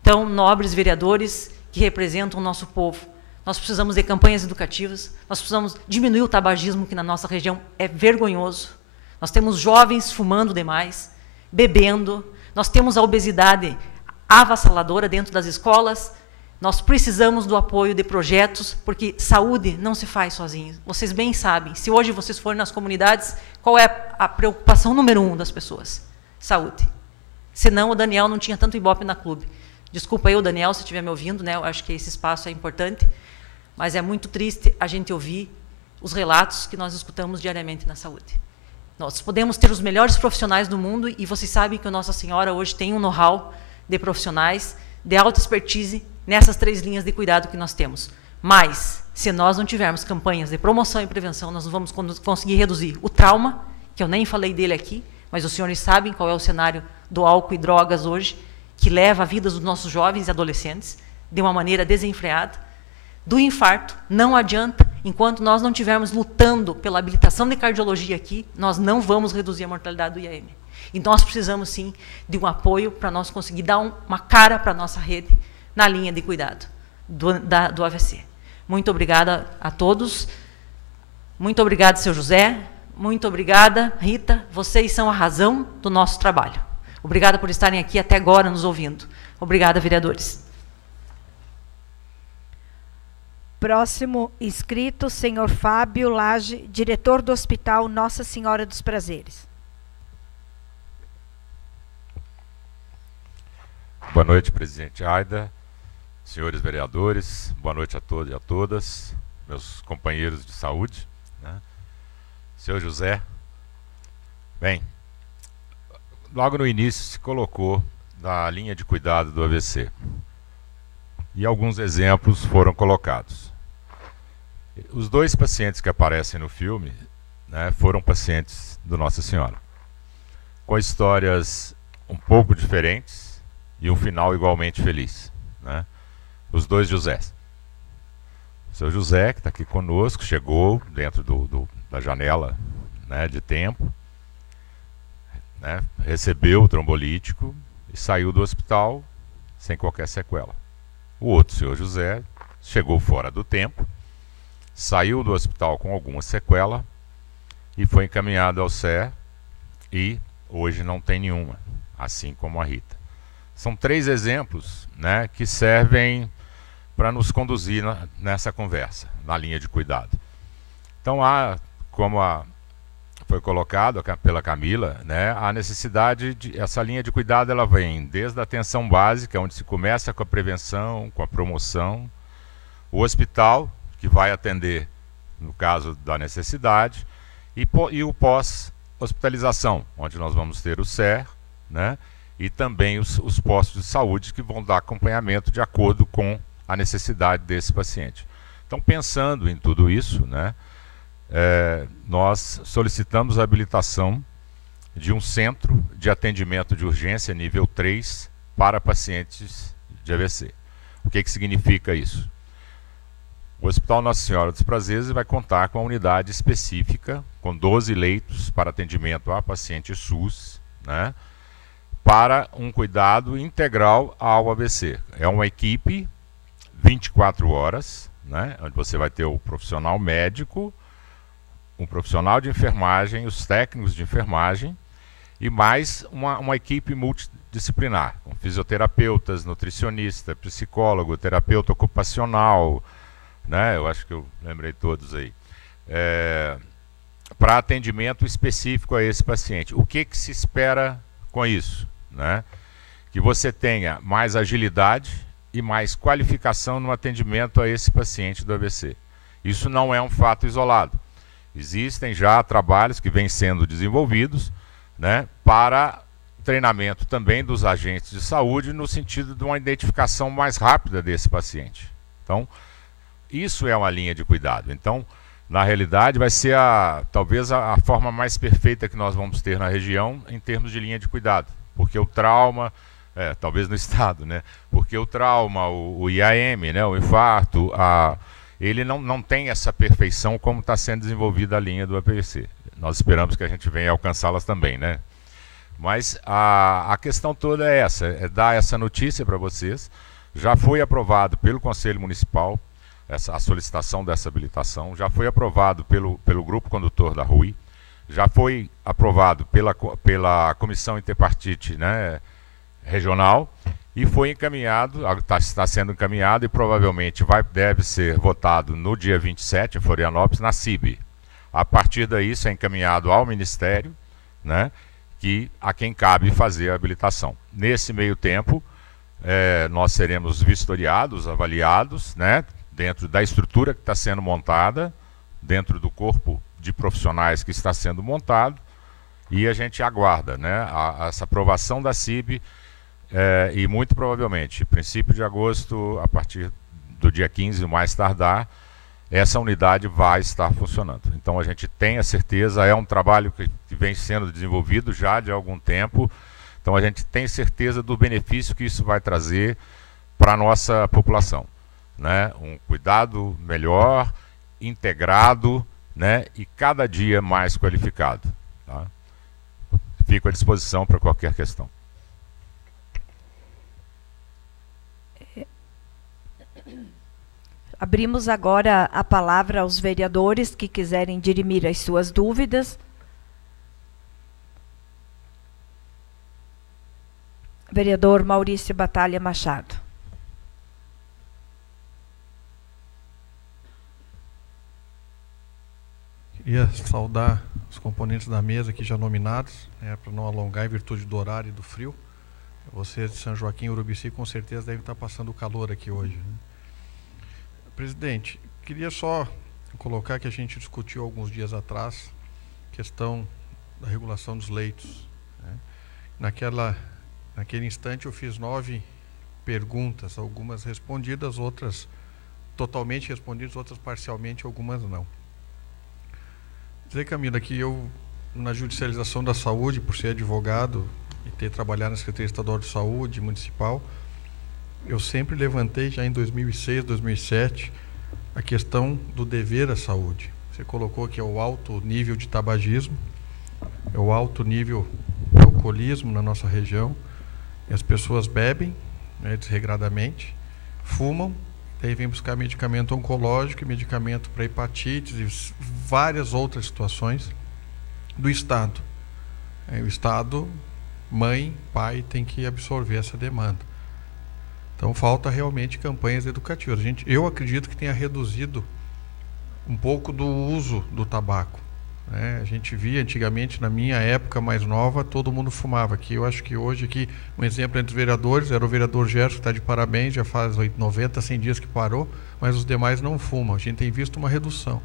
Então, nobres vereadores que representam o nosso povo, nós precisamos de campanhas educativas, nós precisamos diminuir o tabagismo, que na nossa região é vergonhoso. Nós temos jovens fumando demais, bebendo, nós temos a obesidade avassaladora dentro das escolas. Nós precisamos do apoio de projetos, porque saúde não se faz sozinho. Vocês bem sabem, se hoje vocês forem nas comunidades, qual é a preocupação número 1 das pessoas? Saúde. Senão o Daniel não tinha tanto Ibope na clube. Desculpa aí, o Daniel, se estiver me ouvindo, né? Eu acho que esse espaço é importante, mas é muito triste a gente ouvir os relatos que nós escutamos diariamente na saúde. Nós podemos ter os melhores profissionais do mundo e vocês sabem que o Nossa Senhora hoje tem um know-how de profissionais de alta expertise nessas 3 linhas de cuidado que nós temos. Mas, se nós não tivermos campanhas de promoção e prevenção, nós não vamos conseguir reduzir o trauma, que eu nem falei dele aqui, mas os senhores sabem qual é o cenário do álcool e drogas hoje, que leva a vida dos nossos jovens e adolescentes de uma maneira desenfreada. Do infarto, não adianta, enquanto nós não estivermos lutando pela habilitação de cardiologia aqui, nós não vamos reduzir a mortalidade do IAM. E nós precisamos, sim, de um apoio para nós conseguir dar uma cara para a nossa rede na linha de cuidado do AVC. Muito obrigada a todos. Muito obrigada, seu José. Muito obrigada, Rita. Vocês são a razão do nosso trabalho. Obrigada por estarem aqui até agora nos ouvindo. Obrigada, vereadores. Próximo inscrito, senhor Fábio Lage, diretor do Hospital Nossa Senhora dos Prazeres. Boa noite, presidente Aida, senhores vereadores, boa noite a todos e a todas, meus companheiros de saúde, né? Senhor José, bem, logo no início se colocou da linha de cuidado do AVC e alguns exemplos foram colocados. Os 2 pacientes que aparecem no filme, né, foram pacientes do Nossa Senhora, com histórias um pouco diferentes e um final igualmente feliz, né? Os 2 Josés. O seu José, que está aqui conosco, chegou dentro da janela, né, de tempo, né, recebeu o trombolítico e saiu do hospital sem qualquer sequela. O outro, senhor José, chegou fora do tempo, saiu do hospital com alguma sequela e foi encaminhado ao CER e hoje não tem nenhuma, assim como a Rita. São 3 exemplos, né, que servem para nos conduzir nessa conversa, na linha de cuidado. Então, como foi colocado pela Camila, né, a necessidade de essa linha de cuidado, ela vem desde a atenção básica, onde se começa com a prevenção, com a promoção, o hospital, que vai atender no caso da necessidade, e o pós-hospitalização, onde nós vamos ter o CER, né, e também os postos de saúde que vão dar acompanhamento de acordo com a necessidade desse paciente. Então, pensando em tudo isso, né, nós solicitamos a habilitação de um centro de atendimento de urgência nível 3 para pacientes de AVC. O que significa isso? O Hospital Nossa Senhora dos Prazeres vai contar com uma unidade específica, com 12 leitos para atendimento a paciente SUS, né, para um cuidado integral ao AVC. É uma equipe 24 horas, né, onde você vai ter o profissional médico, um profissional de enfermagem, os técnicos de enfermagem e mais uma equipe multidisciplinar, com fisioterapeutas, nutricionista, psicólogo, terapeuta ocupacional, né, eu acho que eu lembrei todos aí, para atendimento específico a esse paciente. O que se espera com isso? Né? Que você tenha mais agilidade e mais qualificação no atendimento a esse paciente do AVC. Isso não é um fato isolado. Existem já trabalhos que vêm sendo desenvolvidos, né, para treinamento também dos agentes de saúde no sentido de uma identificação mais rápida desse paciente. Então, isso é uma linha de cuidado. Então, na realidade, vai ser talvez a forma mais perfeita que nós vamos ter na região em termos de linha de cuidado. Porque o trauma, talvez no estado, né? Porque o trauma, o IAM, né, o infarto, ele não tem essa perfeição como está sendo desenvolvida a linha do AVC. Nós esperamos que a gente venha alcançá-las também, né? Mas a questão toda é essa, é dar essa notícia para vocês. Já foi aprovado pelo Conselho Municipal a solicitação dessa habilitação, já foi aprovado pelo Grupo Condutor da RUI, já foi aprovado pela Comissão Interpartite, né, regional e foi encaminhado, está sendo encaminhado e provavelmente deve ser votado no dia 27 em Florianópolis, na CIB. A partir daí, isso é encaminhado ao Ministério, né, a quem cabe fazer a habilitação. Nesse meio tempo, nós seremos vistoriados, avaliados, né, dentro da estrutura que está sendo montada, dentro do corpo de profissionais que está sendo montado, e a gente aguarda, né, essa aprovação da CIB, e muito provavelmente, princípio de agosto, a partir do dia 15, o mais tardar, essa unidade vai estar funcionando. Então a gente tem a certeza, é um trabalho que vem sendo desenvolvido já de algum tempo, então a gente tem certeza do benefício que isso vai trazer para a nossa população, né? Um cuidado melhor, integrado, né? E cada dia mais qualificado. Tá? Fico à disposição para qualquer questão. Abrimos agora a palavra aos vereadores que quiserem dirimir as suas dúvidas. Vereador Maurício Batalha Machado. Queria saudar os componentes da mesa aqui já nominados, né, para não alongar em virtude do horário e do frio. Vocês de São Joaquim e Urubici com certeza devem estar passando calor aqui hoje, né? Presidente, queria só colocar que a gente discutiu alguns dias atrás a questão da regulação dos leitos, né? Naquele instante eu fiz 9 perguntas, algumas respondidas, outras totalmente respondidas, outras parcialmente, algumas não. Dizer, Camila, que eu, na judicialização da saúde, por ser advogado e ter trabalhado na Secretaria Estadual de Saúde Municipal, eu sempre levantei, já em 2006, 2007, a questão do dever à saúde. Você colocou que é o alto nível de tabagismo, é o alto nível de alcoolismo na nossa região, e as pessoas bebem, né, desregradamente, fumam, daí vem buscar medicamento oncológico, medicamento para hepatites e várias outras situações do Estado. O Estado, mãe, pai, tem que absorver essa demanda. Então falta realmente campanhas educativas. Eu acredito que tenha reduzido um pouco do uso do tabaco, né? A gente via antigamente, na minha época mais nova, todo mundo fumava. Aqui, eu acho que hoje, aqui, um exemplo entre os vereadores, era o vereador Gerson, que está de parabéns, já faz 90, 100 dias que parou, mas os demais não fumam. A gente tem visto uma redução.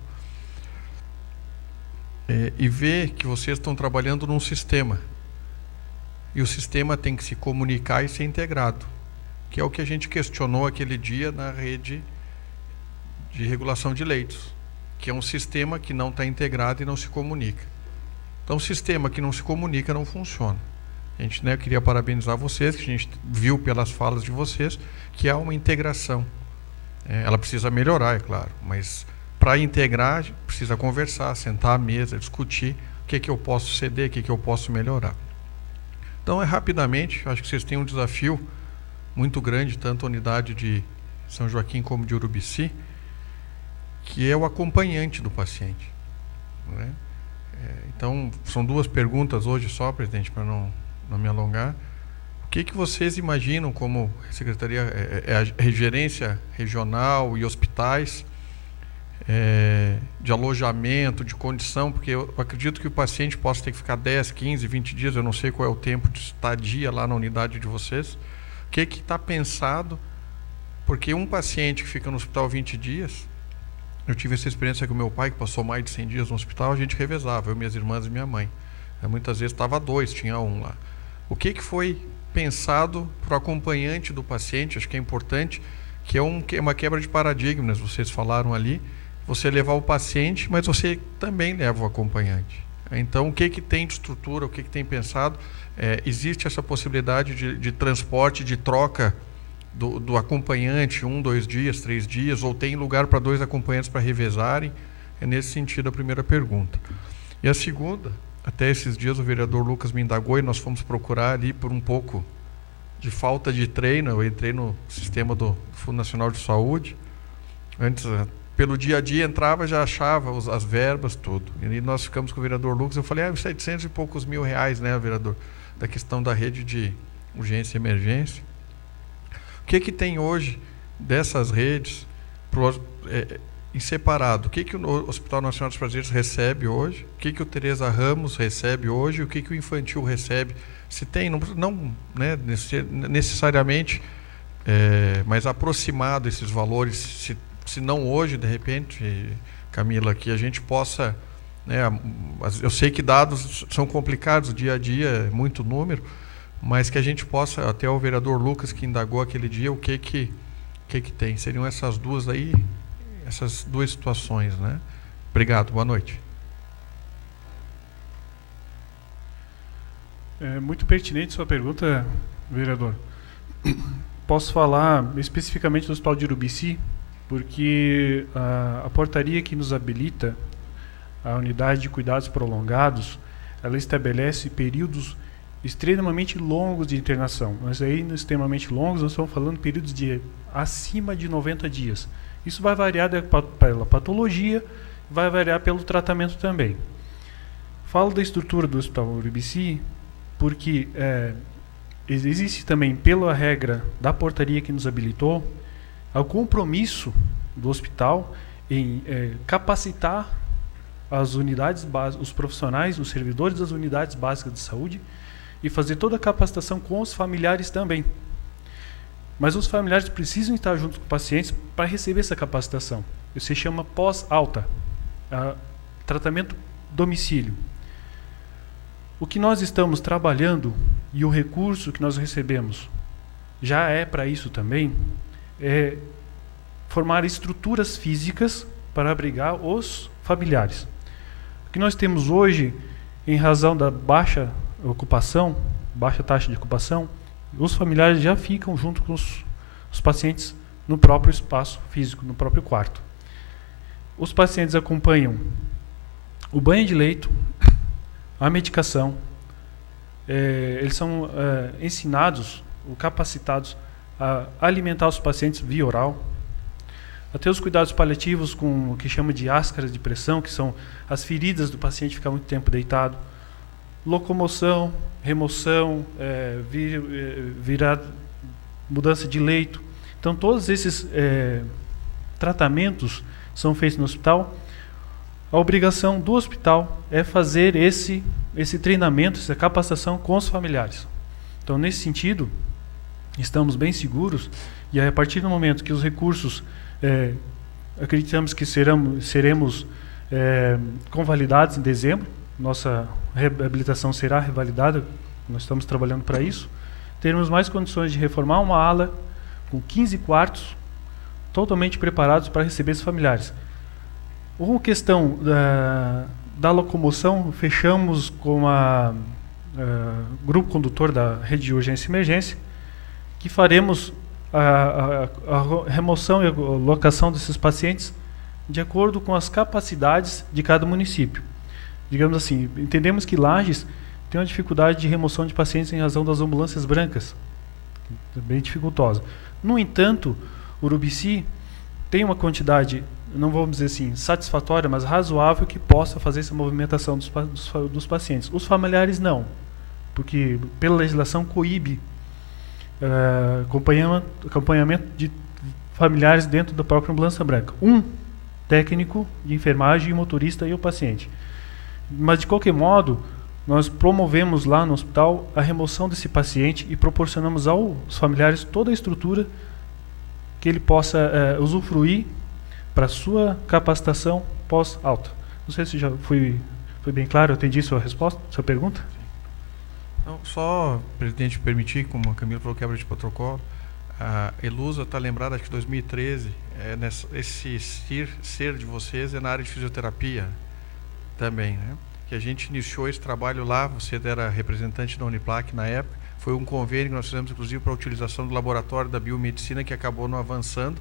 E ver que vocês estão trabalhando num sistema. E o sistema tem que se comunicar e ser integrado, que é o que a gente questionou aquele dia na rede de regulação de leitos, que é um sistema que não está integrado e não se comunica. Então, um sistema que não se comunica não funciona. A gente, né, queria parabenizar vocês, que a gente viu pelas falas de vocês, que há uma integração. Ela precisa melhorar, é claro, mas para integrar, precisa conversar, sentar à mesa, discutir o que eu posso ceder, o que eu posso melhorar. Então, rapidamente, acho que vocês têm um desafio muito grande, tanto a unidade de São Joaquim como de Urubici, que é o acompanhante do paciente, né? Então, são 2 perguntas hoje só, presidente, para não me alongar. O que vocês imaginam como Secretaria, a gerência regional e hospitais, de alojamento, de condição, porque eu acredito que o paciente possa ter que ficar 10, 15, 20 dias, eu não sei qual é o tempo de estadia lá na unidade de vocês. O que está pensado? Porque um paciente que fica no hospital 20 dias, eu tive essa experiência com o meu pai, que passou mais de 100 dias no hospital, a gente revezava, eu, minhas irmãs e minha mãe. Muitas vezes estava 2, tinha 1 lá. O que foi pensado para o acompanhante do paciente? Acho que é importante, que é uma quebra de paradigmas, vocês falaram ali, você levar o paciente, mas você também leva o acompanhante. Então, o que tem de estrutura, o que tem pensado? Existe essa possibilidade de transporte, de troca do acompanhante, 1, 2 dias, 3 dias, ou tem lugar para 2 acompanhantes para revezarem? É nesse sentido a primeira pergunta. E a segunda, até esses dias o vereador Lucas me indagou e nós fomos procurar ali por um pouco de falta de treino. Eu entrei no sistema do Fundo Nacional de Saúde, antes, pelo dia a dia, entrava, já achava as verbas, tudo. E nós ficamos com o vereador Lucas, eu falei, 700 e poucos mil reais, né, vereador, da questão da rede de urgência e emergência. O que tem hoje dessas redes? em separado, o que o Hospital Nacional dos Prazeres recebe hoje, o que o Teresa Ramos recebe hoje, o que o infantil recebe, se tem, não né, necessariamente, mas aproximado esses valores, se não hoje, de repente, Camila, que a gente possa, né, eu sei que dados são complicados, dia a dia, é muito número, mas que a gente possa, até o vereador Lucas que indagou aquele dia, o que tem. Seriam essas duas aí, essas duas situações, né? Obrigado, boa noite. É muito pertinente sua pergunta, vereador. Posso falar especificamente do Hospital de Urubici, porque a portaria que nos habilita a unidade de cuidados prolongados, ela estabelece períodos extremamente longos de internação. Mas aí, extremamente longos, nós estamos falando de períodos de acima de 90 dias. Isso vai variar pela patologia, vai variar pelo tratamento também. Falo da estrutura do Hospital Urubici porque existe também, pela regra da portaria que nos habilitou, o compromisso do hospital em capacitar as unidades básicas, os profissionais, os servidores das unidades básicas de saúde, e fazer toda a capacitação com os familiares também. Mas os familiares precisam estar junto com os pacientes para receber essa capacitação. Isso se chama pós-alta, tratamento domicílio. O que nós estamos trabalhando e o recurso que nós recebemos já é para isso também, é formar estruturas físicas para abrigar os familiares. O que nós temos hoje, em razão da baixa ocupação, baixa taxa de ocupação, os familiares já ficam junto com os pacientes no próprio espaço físico, no próprio quarto. Os pacientes acompanham o banho de leito, a medicação, eles são ensinados ou capacitados a alimentar os pacientes via oral, até os cuidados paliativos com o que chama de áscaras de pressão, que são as feridas do paciente ficar muito tempo deitado, locomoção, remoção, mudança de leito. Então, todos esses tratamentos são feitos no hospital. A obrigação do hospital é fazer esse treinamento, essa capacitação com os familiares. Então, nesse sentido, estamos bem seguros, e a partir do momento que os recursos, acreditamos que seremos convalidados em dezembro, nossa reabilitação será revalidada, nós estamos trabalhando para isso, teremos mais condições de reformar uma ala com 15 quartos, totalmente preparados para receber esses familiares. Uma questão da locomoção, fechamos com o grupo condutor da rede de urgência e emergência, que faremos a remoção e a locação desses pacientes de acordo com as capacidades de cada município. Digamos assim, entendemos que Lages tem uma dificuldade de remoção de pacientes em razão das ambulâncias brancas, bem dificultosa. No entanto, Urubici tem uma quantidade, não vamos dizer assim, satisfatória, mas razoável, que possa fazer essa movimentação dos pacientes. Os familiares não, porque pela legislação coíbe acompanhamento de familiares dentro da própria ambulância branca. Um técnico de enfermagem, motorista e o paciente. Mas, de qualquer modo, nós promovemos lá no hospital a remoção desse paciente e proporcionamos aos familiares toda a estrutura que ele possa usufruir para a sua capacitação pós-alta. Não sei se já foi bem claro, eu atendi sua resposta, sua pergunta? Não, só, presidente, permitir, como a Camila falou, quebra de protocolo, a Elusa está lembrada, acho que 2013, esse ser de vocês é na área de fisioterapia também, né? Que a gente iniciou esse trabalho lá, você era representante da Uniplac na época, foi um convênio que nós fizemos, inclusive, para a utilização do laboratório da biomedicina, que acabou não avançando,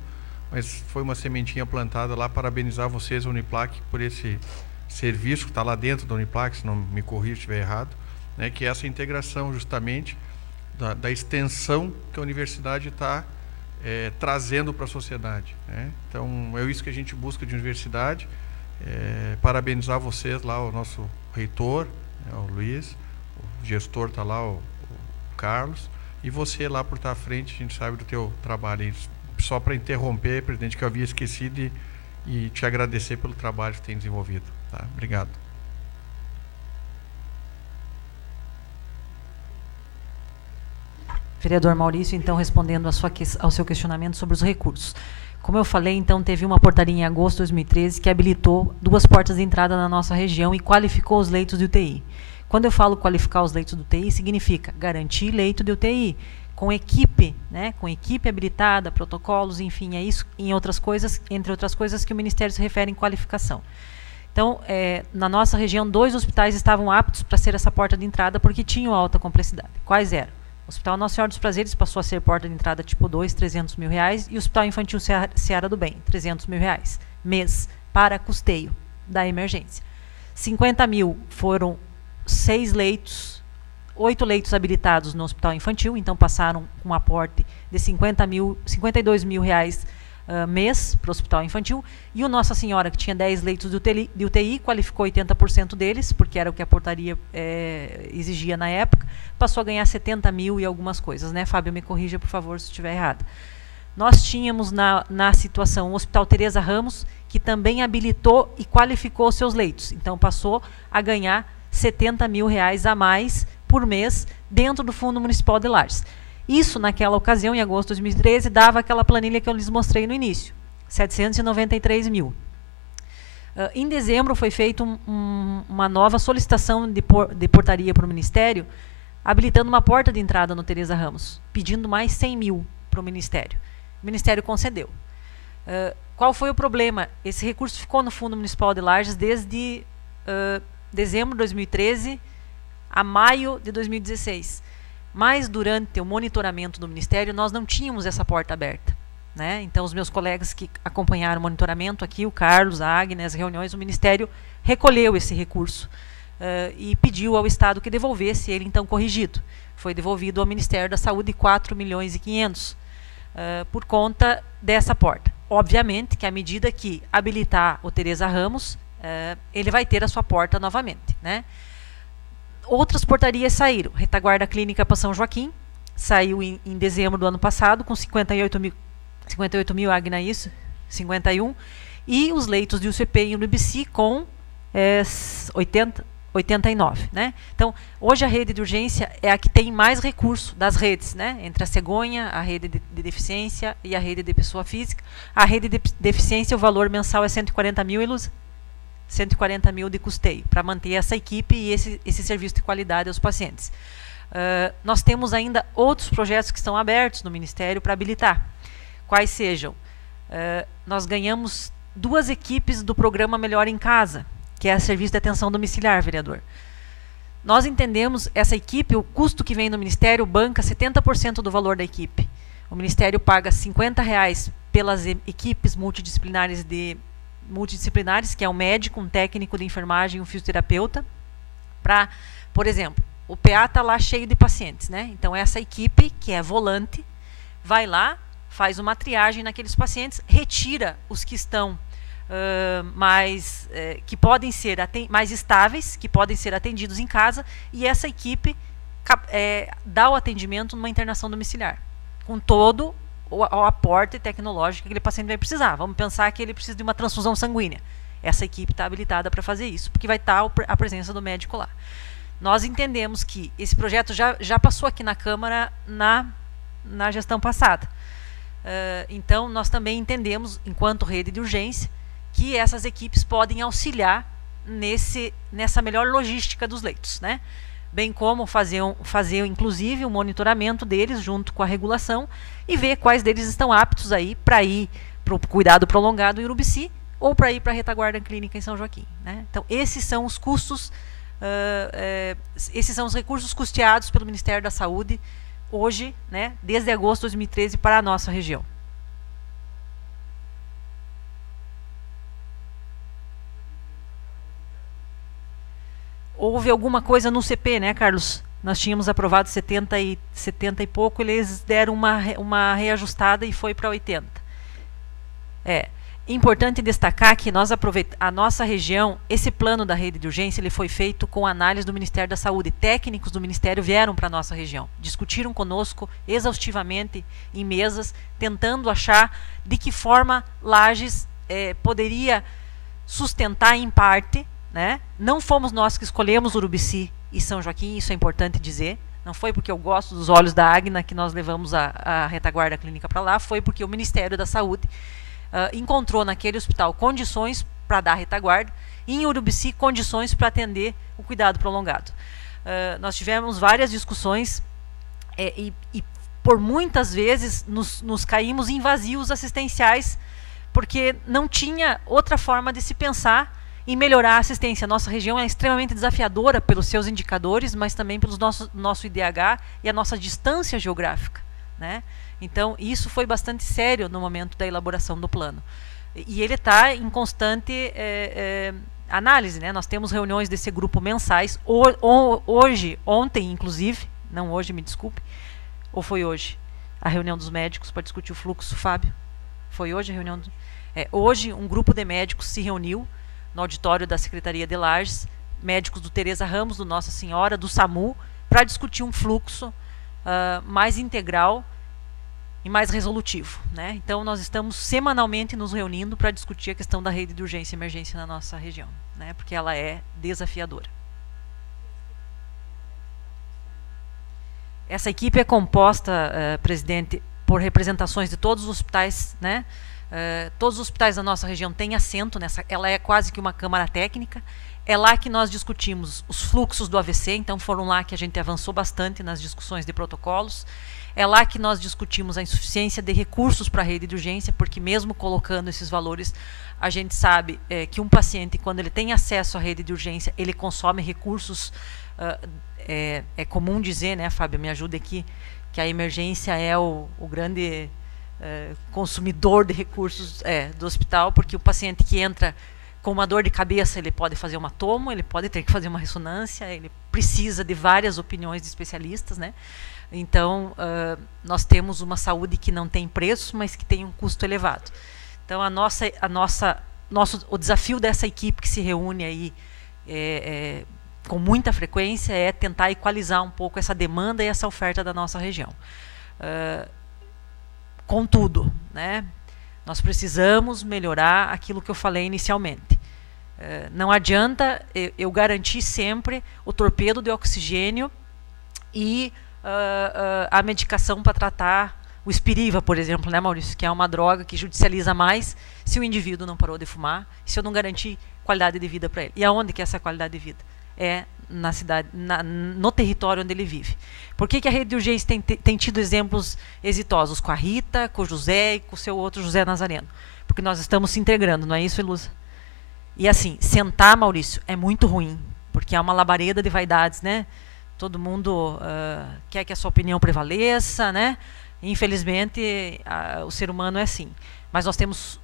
mas foi uma sementinha plantada lá. Parabenizar vocês, a Uniplac, por esse serviço que está lá dentro da Uniplac, se não me corrija se estiver errado, né, que é essa integração justamente da extensão que a universidade está trazendo para a sociedade, né? Então, é isso que a gente busca de universidade. Parabenizar vocês lá, o nosso reitor, o Luiz, o gestor está lá, o Carlos, e você lá por estar à frente, a gente sabe do teu trabalho. E só para interromper, presidente, que eu havia esquecido e te agradecer pelo trabalho que tem desenvolvido. Tá? Obrigado. Vereador Maurício, então, respondendo ao seu questionamento sobre os recursos. Como eu falei, então, teve uma portaria em agosto de 2013 que habilitou 2 portas de entrada na nossa região e qualificou os leitos de UTI. Quando eu falo qualificar os leitos de UTI, significa garantir leito de UTI, com equipe, né, com equipe habilitada, protocolos, enfim, é isso, entre outras coisas que o Ministério se refere em qualificação. Então, na nossa região, 2 hospitais estavam aptos para ser essa porta de entrada porque tinham alta complexidade. Quais eram? O Hospital Nossa Senhora dos Prazeres passou a ser porta de entrada tipo 2, R$300 mil, e o Hospital Infantil Seara do Bem, R$300 mil, mês, para custeio da emergência. 50 mil foram 6 leitos, 8 leitos habilitados no Hospital Infantil, então passaram com um aporte de 52 mil reais mês para o Hospital Infantil, e o Nossa Senhora, que tinha 10 leitos de UTI, qualificou 80% deles, porque era o que a portaria exigia na época, passou a ganhar 70 mil e algumas coisas, né? Fábio, me corrija, por favor, se estiver errado. Nós tínhamos na situação o Hospital Teresa Ramos, que também habilitou e qualificou seus leitos, então passou a ganhar 70 mil reais a mais por mês dentro do Fundo Municipal de Lages. Isso, naquela ocasião, em agosto de 2013, dava aquela planilha que eu lhes mostrei no início, 793 mil. Em dezembro foi feita uma nova solicitação de portaria para o Ministério, habilitando uma porta de entrada no Teresa Ramos, pedindo mais 100 mil para o Ministério. O Ministério concedeu. Qual foi o problema? Esse recurso ficou no Fundo Municipal de Lages desde dezembro de 2013 a maio de 2016. Mas durante o monitoramento do Ministério, nós não tínhamos essa porta aberta, né? Então, os meus colegas que acompanharam o monitoramento aqui, o Carlos, a Agnes, as reuniões, o Ministério recolheu esse recurso e pediu ao Estado que devolvesse ele, então, corrigido. Foi devolvido ao Ministério da Saúde 4.500.000 por conta dessa porta. Obviamente que à medida que habilitar o Teresa Ramos, ele vai ter a sua porta novamente, né? Outras portarias saíram. Retaguarda Clínica para São Joaquim, saiu em dezembro do ano passado, com 58 mil, Agna, isso? 51. E os leitos de UCP e UNIBC com 89. Né? Então, hoje a rede de urgência é a que tem mais recurso das redes, né? Entre a cegonha, a rede de deficiência e a rede de pessoa física. A rede de deficiência, o valor mensal é 140 mil, Eluz? 140 mil de custeio, para manter essa equipe e esse serviço de qualidade aos pacientes. Nós temos ainda outros projetos que estão abertos no Ministério para habilitar. Quais sejam? Nós ganhamos 2 equipes do programa Melhor em Casa, que é o serviço de atenção domiciliar, vereador. Nós entendemos essa equipe, o custo que vem do Ministério banca 70% do valor da equipe. O Ministério paga R$50 pelas equipes multidisciplinares, que é um médico, um técnico de enfermagem, um fisioterapeuta, para, por exemplo, o PA está lá cheio de pacientes, né? Então essa equipe, que é volante, vai lá, faz uma triagem naqueles pacientes, retira os que estão que podem ser mais estáveis, que podem ser atendidos em casa, e essa equipe dá o atendimento numa internação domiciliar, com todo o aporte tecnológico que aquele paciente vai precisar. Vamos pensar que ele precisa de uma transfusão sanguínea. Essa equipe está habilitada para fazer isso, porque vai estar a presença do médico lá. Nós entendemos que esse projeto já passou aqui na Câmara na gestão passada. Então, nós também entendemos, enquanto rede de urgência, que essas equipes podem auxiliar nessa melhor logística dos leitos, né? Bem como fazer inclusive um monitoramento deles junto com a regulação e ver quais deles estão aptos aí para ir para o cuidado prolongado em Urubici ou para ir para a retaguarda clínica em São Joaquim, né? Então, esses são os custos, esses são os recursos custeados pelo Ministério da Saúde hoje, né, desde agosto de 2013 para a nossa região. Houve alguma coisa no CP, né, Carlos? Nós tínhamos aprovado 70 e pouco, eles deram uma reajustada e foi para 80. Importante destacar que a nossa região, esse plano da rede de urgência, ele foi feito com análise do Ministério da Saúde. Técnicos do Ministério vieram para a nossa região, discutiram conosco exaustivamente em mesas, tentando achar de que forma Lages poderia sustentar em parte, né? Não fomos nós que escolhemos Urubici e São Joaquim, isso é importante dizer. Não foi porque eu gosto dos olhos da Agna que nós levamos a retaguarda clínica para lá, foi porque o Ministério da Saúde encontrou naquele hospital condições para dar retaguarda e em Urubici condições para atender o cuidado prolongado. Nós tivemos várias discussões e por muitas vezes nos caímos em vazios assistenciais porque não tinha outra forma de se pensar em melhorar a assistência. A nossa região é extremamente desafiadora pelos seus indicadores, mas também pelo nosso IDH e a nossa distância geográfica, né? Então, isso foi bastante sério no momento da elaboração do plano. E ele está em constante análise, né? Nós temos reuniões desse grupo mensais, ontem, inclusive, não hoje, me desculpe, ou foi hoje, a reunião dos médicos para discutir o fluxo, Fábio? Foi hoje a reunião? Hoje, um grupo de médicos se reuniu no auditório da Secretaria de Lages, médicos do Teresa Ramos, do Nossa Senhora, do SAMU, para discutir um fluxo mais integral e mais resolutivo, né? Então, nós estamos semanalmente nos reunindo para discutir a questão da rede de urgência e emergência na nossa região, né? Porque ela é desafiadora. Essa equipe é composta, presidente, por representações de todos os hospitais, né? Todos os hospitais da nossa região têm assento nessa, ela é quase que uma câmara técnica. É lá que nós discutimos os fluxos do AVC, então foram lá que a gente avançou bastante nas discussões de protocolos. É lá que nós discutimos a insuficiência de recursos para a rede de urgência, porque mesmo colocando esses valores, a gente sabe que um paciente, quando ele tem acesso à rede de urgência, ele consome recursos. É comum dizer, né, Fábio, me ajude aqui, que a emergência é o grande consumidor de recursos do hospital, porque o paciente que entra com uma dor de cabeça, ele pode fazer uma tomo, ele pode ter que fazer uma ressonância, ele precisa de várias opiniões de especialistas, né? Então, nós temos uma saúde que não tem preço, mas que tem um custo elevado. Então, o desafio dessa equipe que se reúne aí com muita frequência é tentar equalizar um pouco essa demanda e essa oferta da nossa região. Contudo, né, nós precisamos melhorar aquilo que eu falei inicialmente. Não adianta eu garantir sempre o torpedo de oxigênio e a medicação para tratar o Spiriva, por exemplo, né, Maurício, que é uma droga que judicializa mais se o indivíduo não parou de fumar, se eu não garantir qualidade de vida para ele. E aonde que é essa qualidade de vida? É na cidade, no território onde ele vive. Por que a rede de urgência tem tido exemplos exitosos com a Rita, com o José e com o seu outro José Nazareno? Porque nós estamos se integrando, não é isso, Elusa? E assim, sentar, Maurício, é muito ruim, porque é uma labareda de vaidades, né? Todo mundo quer que a sua opinião prevaleça, né? Infelizmente, o ser humano é assim. Mas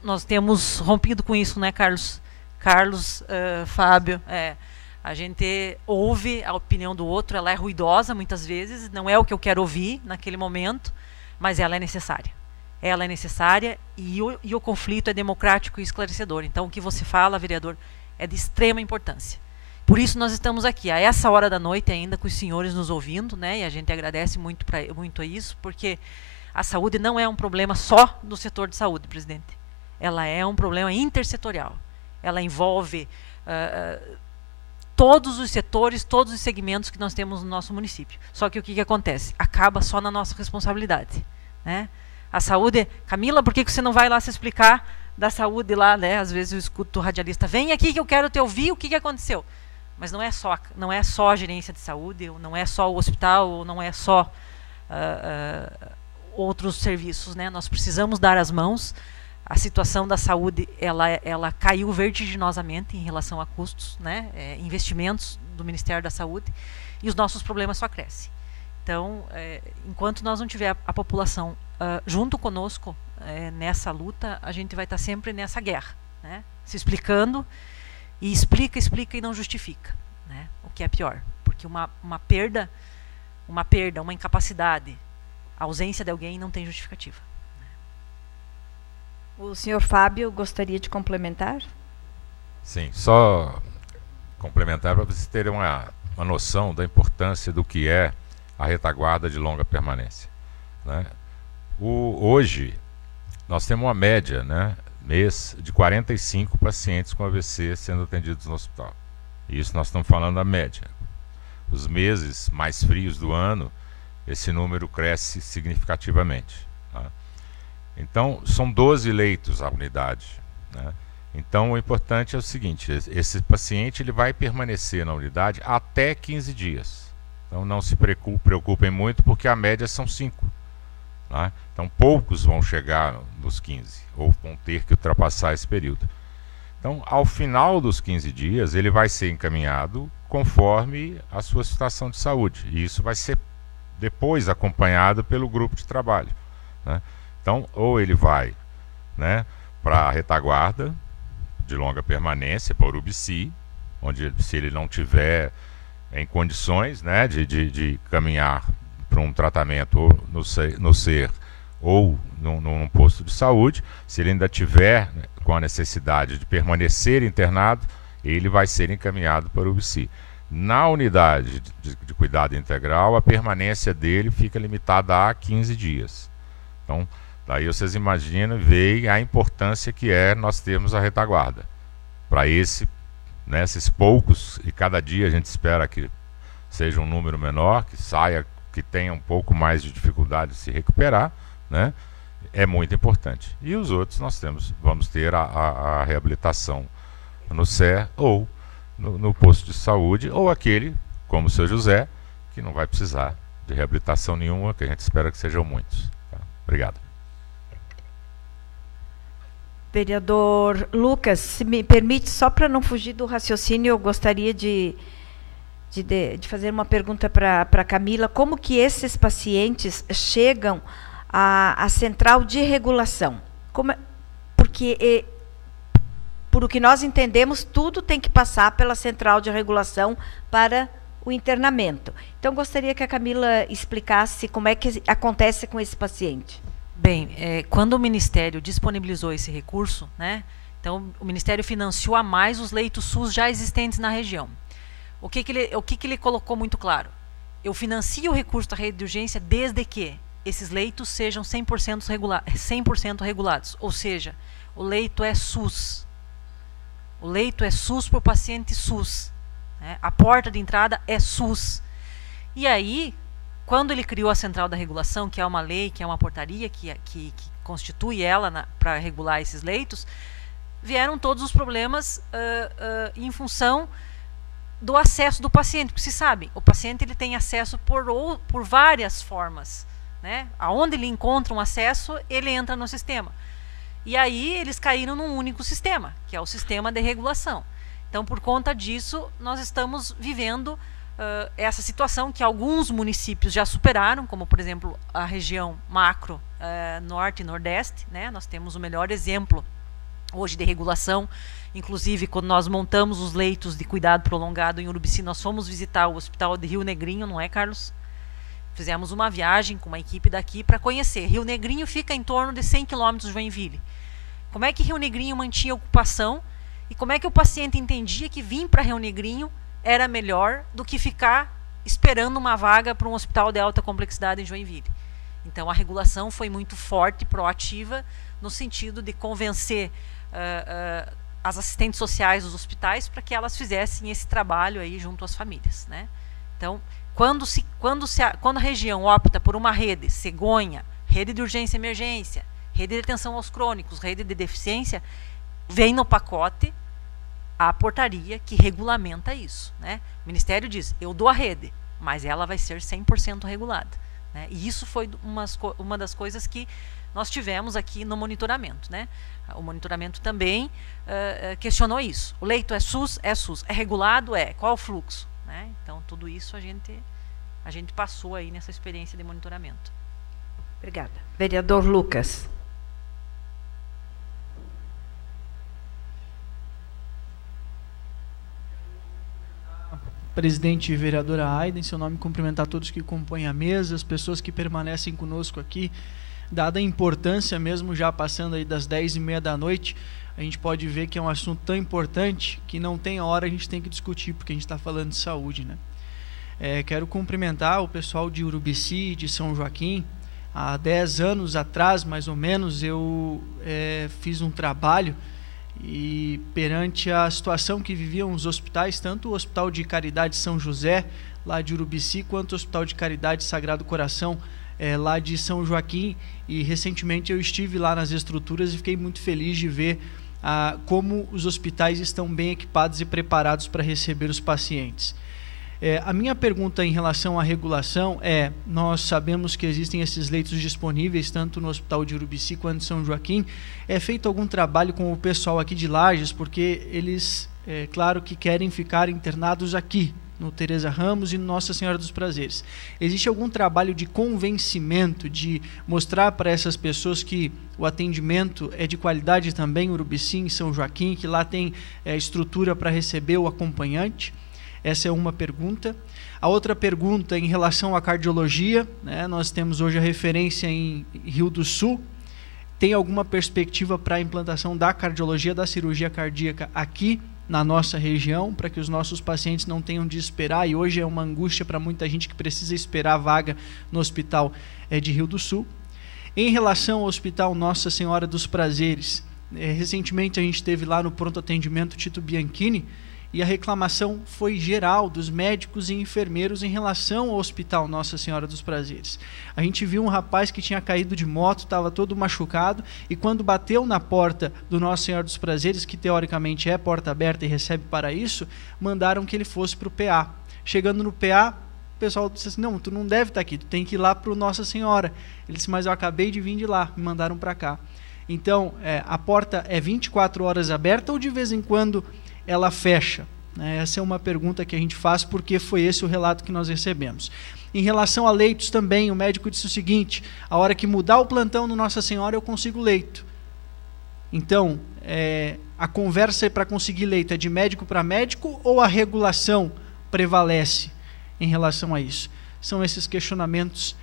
nós temos rompido com isso, né, Carlos? Carlos, Fábio, a gente ouve a opinião do outro, ela é ruidosa muitas vezes, não é o que eu quero ouvir naquele momento, mas ela é necessária. Ela é necessária e o conflito é democrático e esclarecedor. Então, o que você fala, vereador, é de extrema importância. Por isso nós estamos aqui, a essa hora da noite ainda, com os senhores nos ouvindo, né? E a gente agradece muito a isso, porque a saúde não é um problema só do setor de saúde, presidente. Ela é um problema intersetorial. Ela envolve todos os setores, todos os segmentos que nós temos no nosso município. Só que o que acontece? Acaba só na nossa responsabilidade, né? A saúde... Camila, por que você não vai lá se explicar da saúde lá, né? Às vezes eu escuto o radialista, vem aqui que eu quero te ouvir, o que aconteceu? Mas não é só a gerência de saúde, não é só o hospital, não é só outros serviços, né? Nós precisamos dar as mãos. A situação da saúde, ela caiu vertiginosamente em relação a custos, né? Investimentos do Ministério da Saúde, e os nossos problemas só crescem. Então, enquanto nós não tiver a população junto conosco nessa luta, a gente vai estar sempre nessa guerra, né? Se explicando, e explica e não justifica, né? O que é pior, porque uma perda, uma incapacidade, a ausência de alguém não tem justificativa. O senhor Fábio gostaria de complementar? Sim, só complementar para vocês terem uma noção da importância do que é a retaguarda de longa permanência, né? Hoje nós temos uma média, né, mês de 45 pacientes com AVC sendo atendidos no hospital. Isso nós estamos falando da média. Os meses mais frios do ano, esse número cresce significativamente. Tá? Então, são 12 leitos a unidade. Né? Então, o importante é o seguinte, esse paciente ele vai permanecer na unidade até 15 dias. Então, não se preocupem muito, porque a média são 5. Tá? Então, poucos vão chegar nos 15, ou vão ter que ultrapassar esse período. Então, ao final dos 15 dias, ele vai ser encaminhado conforme a sua situação de saúde. E isso vai ser depois acompanhado pelo grupo de trabalho. Né? Então, ou ele vai, né, para a retaguarda de longa permanência, para o Urubici, onde, se ele não tiver em condições, né, de caminhar para um tratamento ou no SER ou num posto de saúde, se ele ainda tiver, né, com a necessidade de permanecer internado, ele vai ser encaminhado para o UBC. Na unidade de cuidado integral, a permanência dele fica limitada a 15 dias. Então, daí vocês imaginam, veem a importância que é nós termos a retaguarda. Para né, esses poucos, e cada dia a gente espera que seja um número menor, que saia, que tenha um pouco mais de dificuldade de se recuperar, né? É muito importante. E os outros vamos ter a reabilitação no SER ou no posto de saúde, ou aquele, como o seu José, que não vai precisar de reabilitação nenhuma, que a gente espera que sejam muitos. Tá? Obrigado. Vereador Lucas, se me permite, só para não fugir do raciocínio, eu gostaria de fazer uma pergunta para a Camila. Como que esses pacientes chegam à central de regulação? Porque, por o que nós entendemos, tudo tem que passar pela central de regulação para o internamento. Então, gostaria que a Camila explicasse como é que acontece com esse paciente. Bem, quando o Ministério disponibilizou esse recurso, né, então o Ministério financiou a mais os leitos SUS já existentes na região. O que ele colocou muito claro? Eu financio o recurso da rede de urgência desde que esses leitos sejam 100% regulados. Ou seja, o leito é SUS. O leito é SUS para o paciente SUS. Né? A porta de entrada é SUS. E aí, quando ele criou a Central da Regulação, que é uma lei, que é uma portaria que constitui ela para regular esses leitos, vieram todos os problemas em função do acesso do paciente. Porque, se sabe, o paciente ele tem acesso por várias formas. Né? Aonde ele encontra um acesso, ele entra no sistema. E aí eles caíram num único sistema, que é o sistema de regulação. Então, por conta disso, nós estamos vivendo essa situação que alguns municípios já superaram, como, por exemplo, a região macro norte e nordeste. Né? Nós temos o melhor exemplo hoje de regulação. Inclusive, quando nós montamos os leitos de cuidado prolongado em Urubici, nós fomos visitar o hospital de Rio Negrinho, não é, Carlos? Fizemos uma viagem com uma equipe daqui para conhecer. Rio Negrinho fica em torno de 100 quilômetros de Joinville. Como é que Rio Negrinho mantinha ocupação e como é que o paciente entendia que vir para Rio Negrinho era melhor do que ficar esperando uma vaga para um hospital de alta complexidade em Joinville. Então, a regulação foi muito forte, proativa, no sentido de convencer as assistentes sociais dos hospitais para que elas fizessem esse trabalho aí junto às famílias. Né? Então, quando a região opta por uma rede, cegonha, rede de urgência e emergência, rede de atenção aos crônicos, rede de deficiência, vem no pacote a portaria que regulamenta isso. Né? O Ministério diz, eu dou a rede, mas ela vai ser 100% regulada. Né? E isso foi uma das coisas que nós tivemos aqui no monitoramento. Né? O monitoramento também questionou isso. O leito é SUS? É SUS. É regulado? É. Qual é o fluxo? Né? Então, tudo isso a gente passou aí nessa experiência de monitoramento. Obrigada. Vereador Lucas. Presidente e vereadora Aida, em seu nome cumprimentar todos que compõem a mesa, as pessoas que permanecem conosco aqui, dada a importância mesmo já passando aí das 10h30 da noite, a gente pode ver que é um assunto tão importante que não tem hora, a gente tem que discutir, porque a gente está falando de saúde, né? Quero cumprimentar o pessoal de Urubici, de São Joaquim, Há 10 anos atrás, mais ou menos, eu fiz um trabalho e perante a situação que viviam os hospitais, tanto o Hospital de Caridade São José, lá de Urubici, quanto o Hospital de Caridade Sagrado Coração, lá de São Joaquim, e recentemente eu estive lá nas estruturas e fiquei muito feliz de ver como os hospitais estão bem equipados e preparados para receber os pacientes. A minha pergunta em relação à regulação nós sabemos que existem esses leitos disponíveis, tanto no Hospital de Urubici quanto em São Joaquim. É feito algum trabalho com o pessoal aqui de Lages, porque eles, claro que querem ficar internados aqui, no Teresa Ramos e no Nossa Senhora dos Prazeres. Existe algum trabalho de convencimento, de mostrar para essas pessoas que o atendimento é de qualidade também, Urubici, em São Joaquim, que lá tem estrutura para receber o acompanhante? Essa é uma pergunta. A outra pergunta em relação à cardiologia, né, nós temos hoje a referência em Rio do Sul. Tem alguma perspectiva para a implantação da cardiologia, da cirurgia cardíaca aqui na nossa região, para que os nossos pacientes não tenham de esperar, e hoje é uma angústia para muita gente que precisa esperar a vaga no hospital de Rio do Sul. Em relação ao Hospital Nossa Senhora dos Prazeres, recentemente a gente esteve lá no pronto atendimento Tito Bianchini, e a reclamação foi geral dos médicos e enfermeiros em relação ao Hospital Nossa Senhora dos Prazeres. A gente viu um rapaz que tinha caído de moto, estava todo machucado, e quando bateu na porta do Nossa Senhora dos Prazeres, que teoricamente é porta aberta e recebe para isso, mandaram que ele fosse para o PA. Chegando no PA, o pessoal disse assim, não, tu não deve estar aqui, tu tem que ir lá para o Nossa Senhora. Ele disse, mas eu acabei de vir de lá, me mandaram para cá. Então, a porta é 24 horas aberta ou de vez em quando ela fecha? Essa é uma pergunta que a gente faz, porque foi esse o relato que nós recebemos. Em relação a leitos também, o médico disse o seguinte, a hora que mudar o plantão no Nossa Senhora, eu consigo leito. Então, a conversa para conseguir leito é de médico para médico ou a regulação prevalece em relação a isso? São esses questionamentos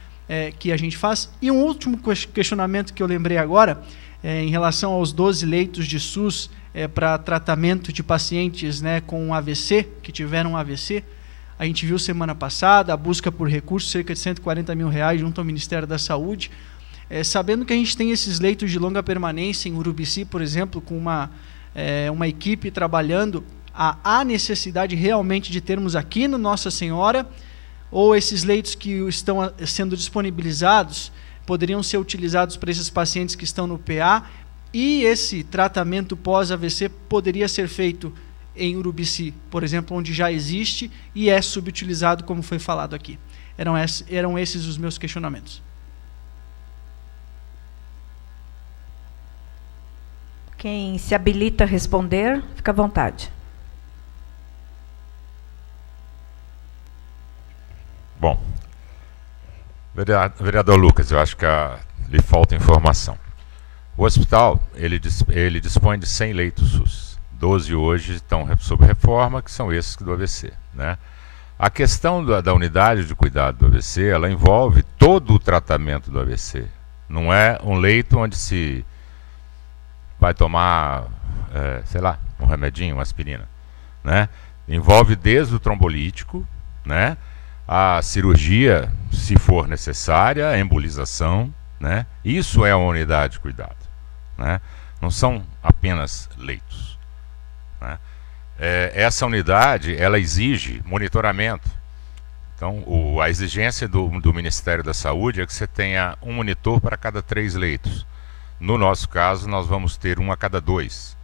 que a gente faz. E um último questionamento que eu lembrei agora, em relação aos 12 leitos de SUS para tratamento de pacientes, né, com AVC, que tiveram AVC. A gente viu semana passada a busca por recursos, cerca de R$140 mil junto ao Ministério da Saúde. Sabendo que a gente tem esses leitos de longa permanência em Urubici, por exemplo, com uma equipe trabalhando, há necessidade realmente de termos aqui no Nossa Senhora, ou esses leitos que estão sendo disponibilizados poderiam ser utilizados para esses pacientes que estão no PA, e esse tratamento pós-AVC poderia ser feito em Urubici, por exemplo, onde já existe e é subutilizado, como foi falado aqui. Eram esses os meus questionamentos. Quem se habilita a responder, fica à vontade. Bom, vereador Lucas, eu acho que lhe falta informação. O hospital, ele dispõe de 100 leitos SUS. 12 hoje estão sob reforma, que são esses do AVC, né? A questão da unidade de cuidado do AVC, ela envolve todo o tratamento do AVC. Não é um leito onde se vai tomar, sei lá, um remedinho, uma aspirina, né? Envolve desde o trombolítico, né? A cirurgia, se for necessária, a embolização, né? Isso é uma unidade de cuidado, né? Não são apenas leitos, né? Essa unidade, ela exige monitoramento. Então, a exigência do Ministério da Saúde é que você tenha um monitor para cada 3 leitos. No nosso caso, nós vamos ter um a cada 2,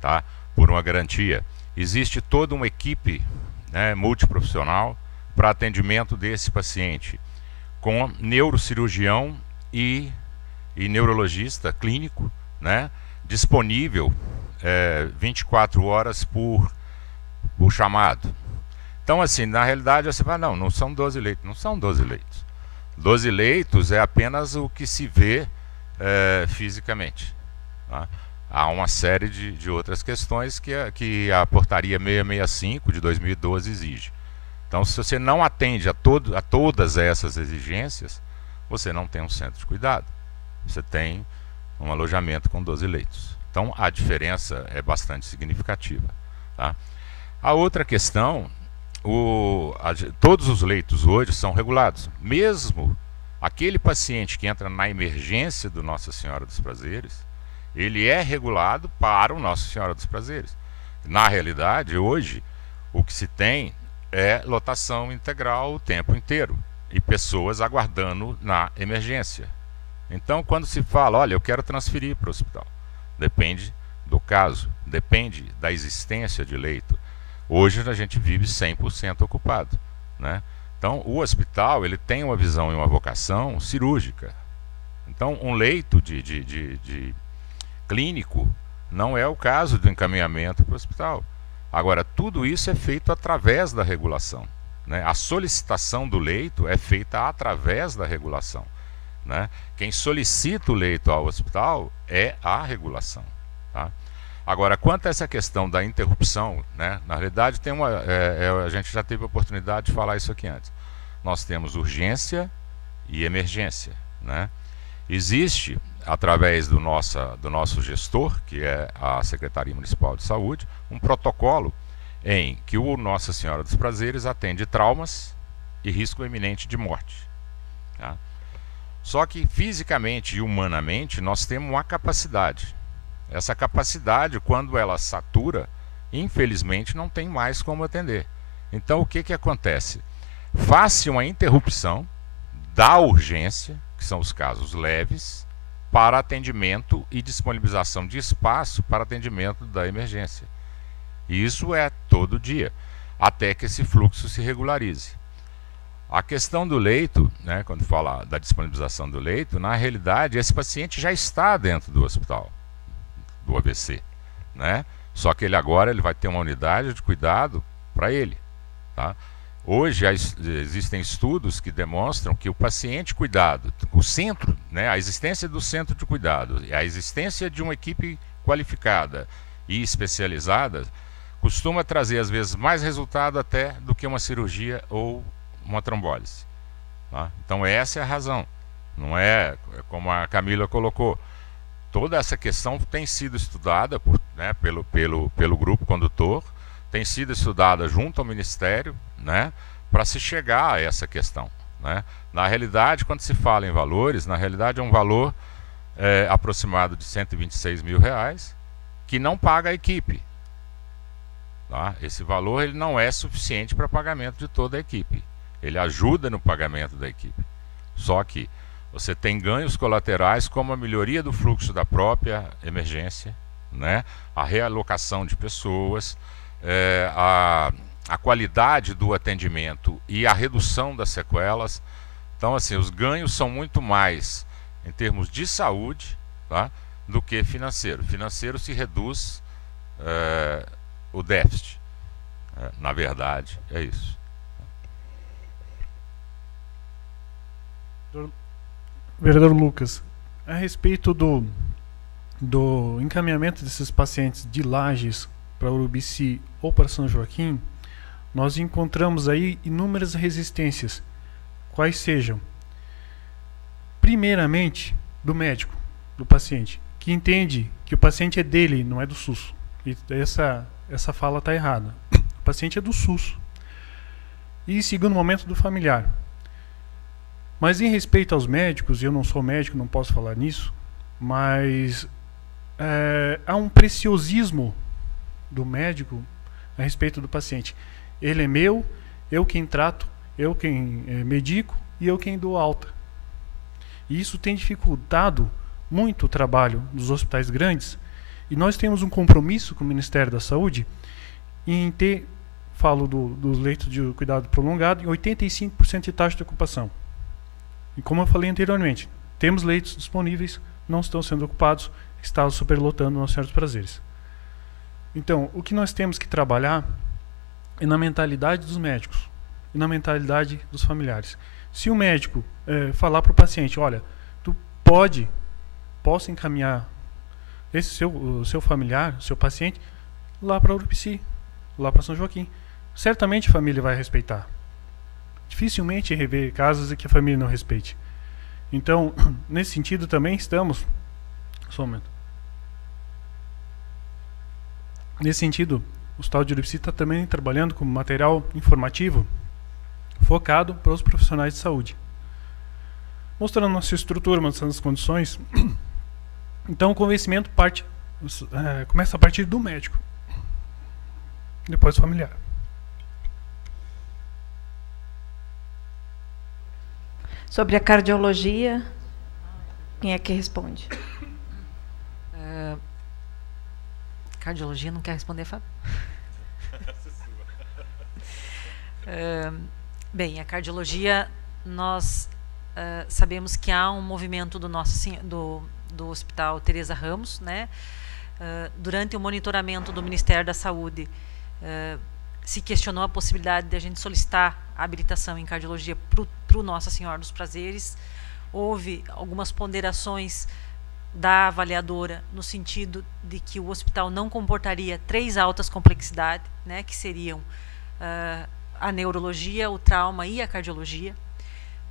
tá? Por uma garantia. Existe toda uma equipe, né, multiprofissional para atendimento desse paciente, com neurocirurgião e neurologista clínico, né, disponível 24 horas por chamado. Então, assim, na realidade, você fala, não são 12 leitos. Não são 12 leitos. 12 leitos é apenas o que se vê fisicamente, tá? Há uma série de outras questões que a portaria 665 de 2012 exige. Então, se você não atende a todas essas exigências, você não tem um centro de cuidado. Você tem um alojamento com 12 leitos. Então, a diferença é bastante significativa, tá? A outra questão, todos os leitos hoje são regulados. Mesmo Aquele paciente que entra na emergência do Nossa Senhora dos Prazeres, ele é regulado para o Nossa Senhora dos Prazeres. Na realidade, hoje, o que se tem é lotação integral o tempo inteiro e pessoas aguardando na emergência. Então, quando se fala, olha, eu quero transferir para o hospital, depende do caso, depende da existência de leito. Hoje a gente vive 100% ocupado, né? Então, o hospital ele tem uma visão e uma vocação cirúrgica. Então, um leito de clínico não é o caso do encaminhamento para o hospital. Agora, tudo isso é feito através da regulação, né? A solicitação do leito é feita através da regulação, né? Quem solicita o leito ao hospital é a regulação, tá? Agora, quanto a essa questão da interrupção, né? Na realidade, tem a gente já teve a oportunidade de falar isso aqui antes. Nós temos urgência e emergência, né? Existe, através do nosso gestor, que é a Secretaria Municipal de Saúde, um protocolo em que o Nossa Senhora dos Prazeres atende traumas e risco iminente de morte, tá? Só que fisicamente e humanamente nós temos uma capacidade. Essa capacidade, quando ela satura, infelizmente não tem mais como atender. Então o que acontece? Faz-se uma interrupção da urgência, que são os casos leves, para atendimento e disponibilização de espaço para atendimento da emergência. E isso é todo dia, até que esse fluxo se regularize. A questão do leito, né, quando fala da disponibilização do leito, na realidade esse paciente já está dentro do hospital, do AVC, né? Só que ele agora vai ter uma unidade de cuidado para ele, tá? Hoje existem estudos que demonstram que o paciente cuidado, o centro, né, a existência do centro de cuidado, a existência de uma equipe qualificada e especializada costuma trazer às vezes mais resultado até do que uma cirurgia ou uma trombólise, tá? Então essa é a razão, não é como a Camila colocou. Toda essa questão tem sido estudada né, pelo grupo condutor, tem sido estudada junto ao Ministério, né, para se chegar a essa questão, né? Na realidade, quando se fala em valores, na realidade é um valor aproximado de R$126 mil, que não paga a equipe, tá? Esse valor ele não é suficiente para pagamento de toda a equipe, ele ajuda no pagamento da equipe, só que você tem ganhos colaterais como a melhoria do fluxo da própria emergência, né? A realocação de pessoas, a qualidade do atendimento e a redução das sequelas. Então, assim, os ganhos são muito mais em termos de saúde, tá, do que financeiro. Financeiro se reduz o déficit. Na verdade, é isso. Vereador Lucas, a respeito do encaminhamento desses pacientes de Lages para Urubici ou para São Joaquim, nós encontramos aí inúmeras resistências, quais sejam, primeiramente, do médico, do paciente, que entende que o paciente é dele, não é do SUS. E essa fala está errada. O paciente é do SUS. E, em segundo momento, do familiar. Mas em respeito aos médicos, eu não sou médico, não posso falar nisso, mas há um preciosismo do médico a respeito do paciente. Ele é meu, eu quem trato, eu quem medico e eu quem dou alta. E isso tem dificultado muito o trabalho dos hospitais grandes, e nós temos um compromisso com o Ministério da Saúde em ter, falo dos leitos de cuidado prolongado, em 85% de taxa de ocupação. E como eu falei anteriormente, temos leitos disponíveis, não estão sendo ocupados, está superlotando Nossa Senhora dos Prazeres. Então, o que nós temos que trabalhar é na mentalidade dos médicos e na mentalidade dos familiares. Se o médico falar para o paciente, olha, tu posso encaminhar o seu familiar, o seu paciente, lá para Urubici, lá para São Joaquim, certamente a família vai respeitar. Dificilmente rever casos em que a família não respeite. Então, nesse sentido também estamos... Só um momento. Nesse sentido, o Hospital de Urubici está também trabalhando com material informativo focado para os profissionais de saúde. mostrando nossa estrutura, mostrando as condições. Então o convencimento começa a partir do médico, depois familiar. Sobre a cardiologia, quem é que responde? Cardiologia não quer responder, Fábio? Bem, a cardiologia, nós sabemos que há um movimento do Hospital Teresa Ramos, né? Durante o monitoramento do Ministério da Saúde, se questionou a possibilidade de a gente solicitar a habilitação em cardiologia para o Nossa Senhora dos Prazeres. Houve algumas ponderações da avaliadora no sentido de que o hospital não comportaria 3 altas complexidades, né, que seriam a neurologia, o trauma e a cardiologia,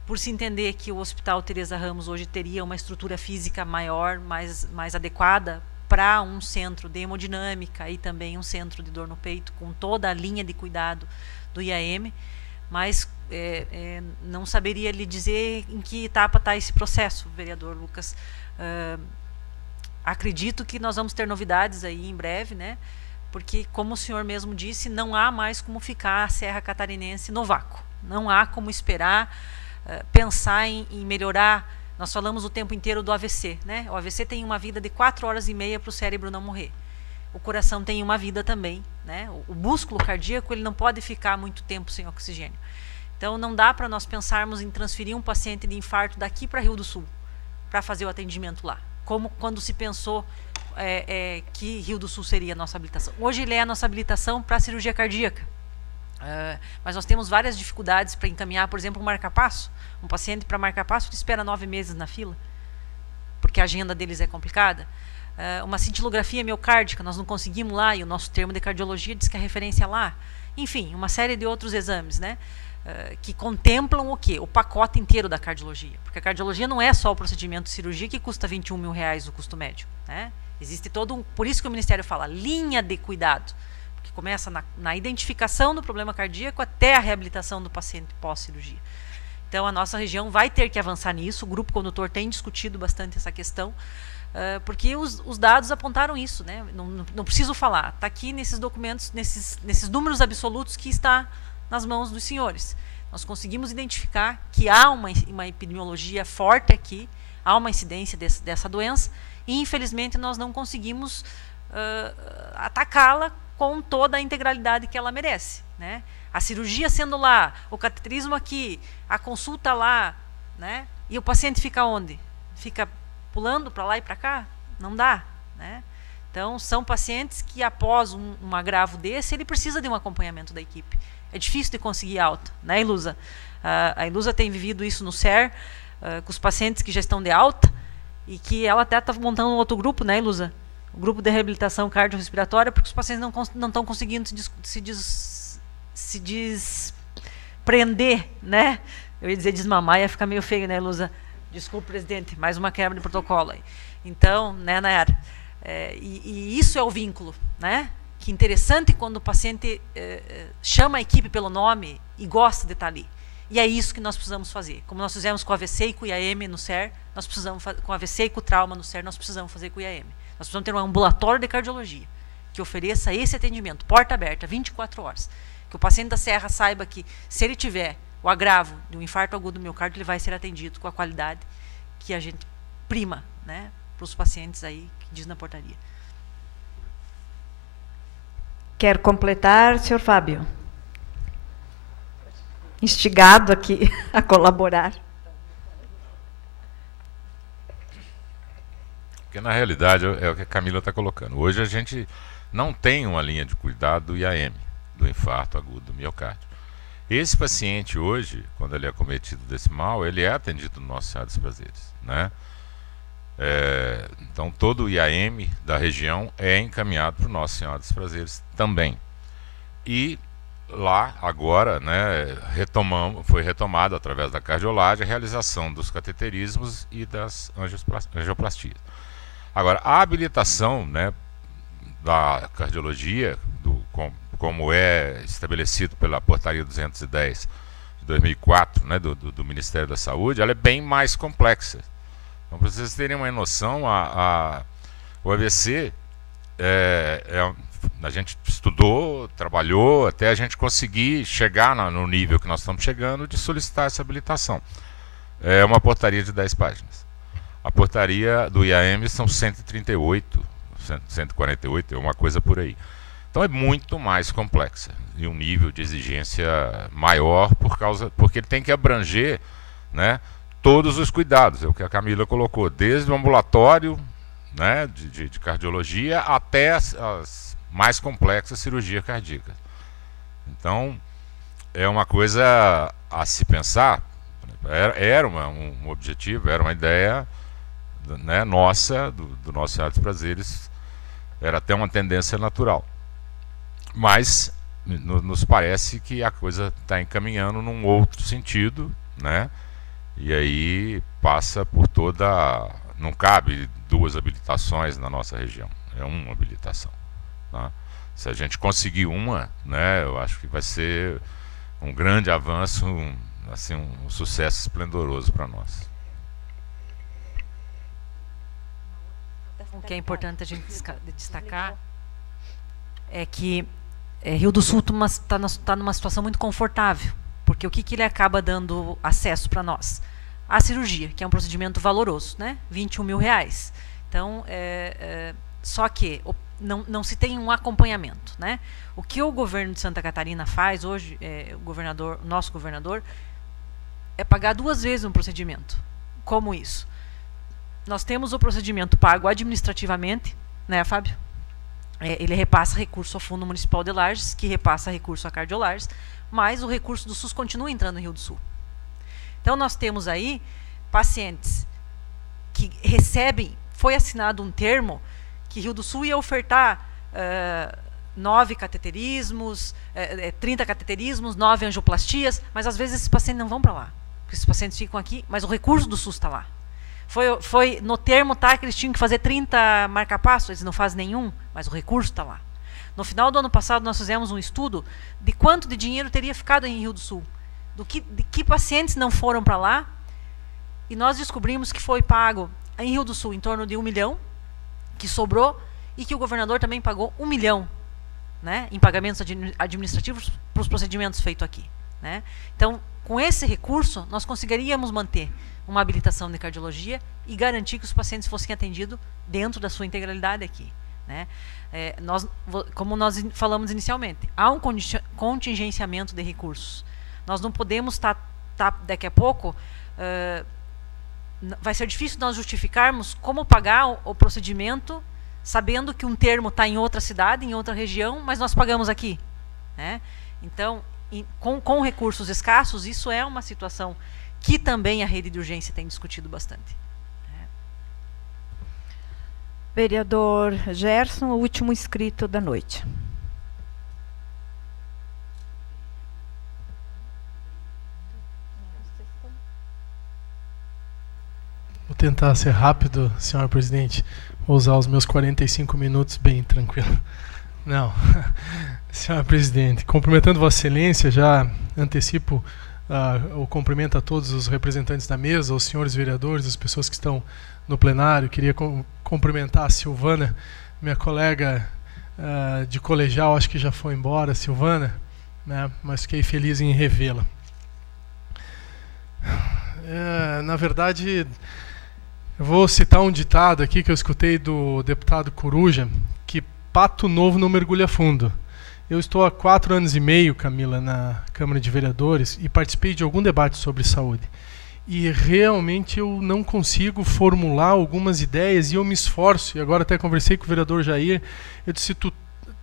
por se entender que o Hospital Teresa Ramos hoje teria uma estrutura física maior, mais adequada para um centro de hemodinâmica e também um centro de dor no peito, com toda a linha de cuidado do IAM, mas não saberia lhe dizer em que etapa está esse processo, vereador Lucas. Acredito que nós vamos ter novidades aí em breve, né? Porque, como o senhor mesmo disse, não há mais como ficar a Serra Catarinense no vácuo. Não há como esperar, pensar em melhorar. Nós falamos o tempo inteiro do AVC, né? O AVC tem uma vida de 4 horas e meia para o cérebro não morrer. O coração tem uma vida também, né? O músculo cardíaco, ele não pode ficar muito tempo sem oxigênio. Então, não dá para nós pensarmos em transferir um paciente de infarto daqui para Rio do Sul, para fazer o atendimento lá. Como quando se pensou que Rio do Sul seria a nossa habilitação. Hoje ele é a nossa habilitação para cirurgia cardíaca. Mas nós temos várias dificuldades para encaminhar, por exemplo, um marca-passo. Um paciente para marca-passo ele espera 9 meses na fila, porque a agenda deles é complicada. Uma cintilografia miocárdica, nós não conseguimos lá, e o nosso termo de cardiologia diz que a referência é lá. Enfim, uma série de outros exames, né? Que contemplam o quê? O pacote inteiro da cardiologia. Porque a cardiologia não é só o procedimento de cirurgia que custa R$21 mil o custo médio, né? Existe todo por isso que o Ministério fala linha de cuidado, que começa na identificação do problema cardíaco até a reabilitação do paciente pós-cirurgia. Então, a nossa região vai ter que avançar nisso. O Grupo Condutor tem discutido bastante essa questão, porque os dados apontaram isso, né? Não preciso falar, está aqui nesses documentos, nesses números absolutos que está nas mãos dos senhores. Nós conseguimos identificar que há uma epidemiologia forte aqui, há uma incidência dessa doença, e infelizmente nós não conseguimos atacá-la com toda a integralidade que ela merece, né? A cirurgia sendo lá, o cateterismo aqui, a consulta lá, né? E o paciente fica onde? Fica pulando para lá e para cá? Não dá, né? Então, são pacientes que após um agravo desse, ele precisa de um acompanhamento da equipe. É difícil de conseguir alta, né, Ilusa? A Ilusa tem vivido isso no SER, com os pacientes que já estão de alta, e que ela até está montando um outro grupo, né, Ilusa? O grupo de reabilitação cardiorrespiratória, porque os pacientes não estão conseguindo se desprender, né? Eu ia dizer desmamar, ia ficar meio feio, né, Ilusa? Desculpe, presidente, mais uma quebra de protocolo aí. Então, né, Nayara? E isso é o vínculo, né? Que interessante quando o paciente chama a equipe pelo nome e gosta de estar ali. E é isso que nós precisamos fazer. Como nós fizemos com o AVC e com o IAM no SER, nós precisamos com o AVC e com o trauma no SER, nós precisamos fazer com o IAM. Nós precisamos ter um ambulatório de cardiologia que ofereça esse atendimento, porta aberta, 24 horas. Que o paciente da Serra saiba que, se ele tiver o agravo de um infarto agudo do miocárdio, ele vai ser atendido com a qualidade que a gente prima, né, para os pacientes aí, que diz na portaria. Quer completar, senhor Fábio? Instigado aqui a colaborar. Porque, na realidade, é o que a Camila está colocando. Hoje a gente não tem uma linha de cuidado do IAM, do infarto agudo do miocárdio. Esse paciente hoje, quando ele é acometido desse mal, ele é atendido no Nossa Senhora dos Prazeres, né? Então, todo o IAM da região é encaminhado para o Nossa Senhora dos Prazeres também. E lá, agora, né, foi retomado através da cardiolagem a realização dos cateterismos e das angioplastias. Agora, a habilitação, né, da cardiologia, como é estabelecido pela portaria 210 de 2004, né, do Ministério da Saúde, ela é bem mais complexa. Então, para vocês terem uma noção, o AVC, a gente estudou, trabalhou, até a gente conseguir chegar no nível que nós estamos chegando de solicitar essa habilitação. É uma portaria de 10 páginas. A portaria do IAM são 138, 148, é uma coisa por aí. Então é muito mais complexa e um nível de exigência maior porque ele tem que abranger, né, todos os cuidados, é o que a Camila colocou, desde o ambulatório, né, de cardiologia até as mais complexas cirurgias cardíacas. Então é uma coisa a se pensar. Era um objetivo, era uma ideia, né, nossa, do nosso Senhora dos Prazeres, era até uma tendência natural. Mas nos parece que a coisa está encaminhando num outro sentido, né? E aí passa por toda... Não cabe 2 habilitações na nossa região, é uma habilitação. Tá? Se a gente conseguir uma, né, eu acho que vai ser um grande avanço, assim, um sucesso esplendoroso para nós. O que é importante a gente destacar é que Rio do Sul está numa situação muito confortável, porque o que ele acaba dando acesso para nós? A cirurgia, que é um procedimento valoroso, né? R$21 mil. Então, só que não se tem um acompanhamento, né? O que o governo de Santa Catarina faz hoje, o nosso governador, é pagar 2 vezes um procedimento. Como isso? Nós temos o procedimento pago administrativamente, né, Fábio? Ele repassa recurso ao Fundo Municipal de Lages, que repassa recurso a Cardiolages, mas o recurso do SUS continua entrando no Rio do Sul. Então, nós temos aí pacientes que recebem, foi assinado um termo que Rio do Sul ia ofertar 9 cateterismos, 30 cateterismos, 9 angioplastias, mas às vezes esses pacientes não vão para lá, porque esses pacientes ficam aqui, mas o recurso do SUS está lá. Foi no termo, tá, que eles tinham que fazer 30 marca-passos, eles não fazem nenhum, mas o recurso está lá. No final do ano passado, nós fizemos um estudo de quanto de dinheiro teria ficado em Rio do Sul, de que pacientes não foram para lá, e nós descobrimos que foi pago em Rio do Sul em torno de 1 milhão, que sobrou, e que o governador também pagou 1 milhão, né, em pagamentos administrativos para os procedimentos feitos aqui, né? Então, com esse recurso, nós conseguiríamos manter uma habilitação de cardiologia e garantir que os pacientes fossem atendidos dentro da sua integralidade aqui, né? Como nós falamos inicialmente, há um contingenciamento de recursos. Nós não podemos estar daqui a pouco, vai ser difícil nós justificarmos como pagar o procedimento sabendo que um termo está em outra cidade, em outra região, mas nós pagamos aqui, né? Então, com recursos escassos, isso é uma situação que também a rede de urgência tem discutido bastante. Vereador Gerson, o último inscrito da noite. Vou tentar ser rápido, senhora presidente. Vou usar os meus 45 minutos bem tranquilo. Não, senhora presidente, cumprimentando Vossa Excelência, já antecipo o cumprimento a todos os representantes da mesa, os senhores vereadores, as pessoas que estão no plenário. Queria cumprimentar a Silvana, minha colega de colegial, acho que já foi embora, Silvana, né, mas fiquei feliz em revê-la. Na verdade, eu vou citar um ditado aqui que eu escutei do deputado Coruja, que pato novo não mergulha fundo. Eu estou há 4 anos e meio, Camila, na Câmara de Vereadores e participei de algum debate sobre saúde. E realmente eu não consigo formular algumas ideias e eu me esforço. E agora até conversei com o vereador Jair, eu disse, tu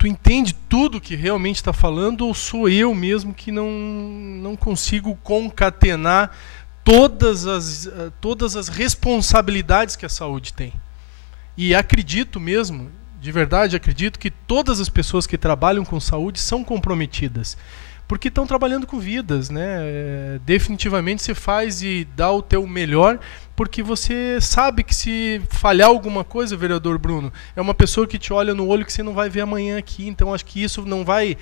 entende tudo que realmente está falando ou sou eu mesmo que não consigo concatenar todas as responsabilidades que a saúde tem? E acredito mesmo, de verdade, acredito que todas as pessoas que trabalham com saúde são comprometidas, porque estão trabalhando com vidas, né? Definitivamente você faz e dá o teu melhor, porque você sabe que se falhar alguma coisa, vereador Bruno, é uma pessoa que te olha no olho que você não vai ver amanhã aqui. Então acho que isso não vai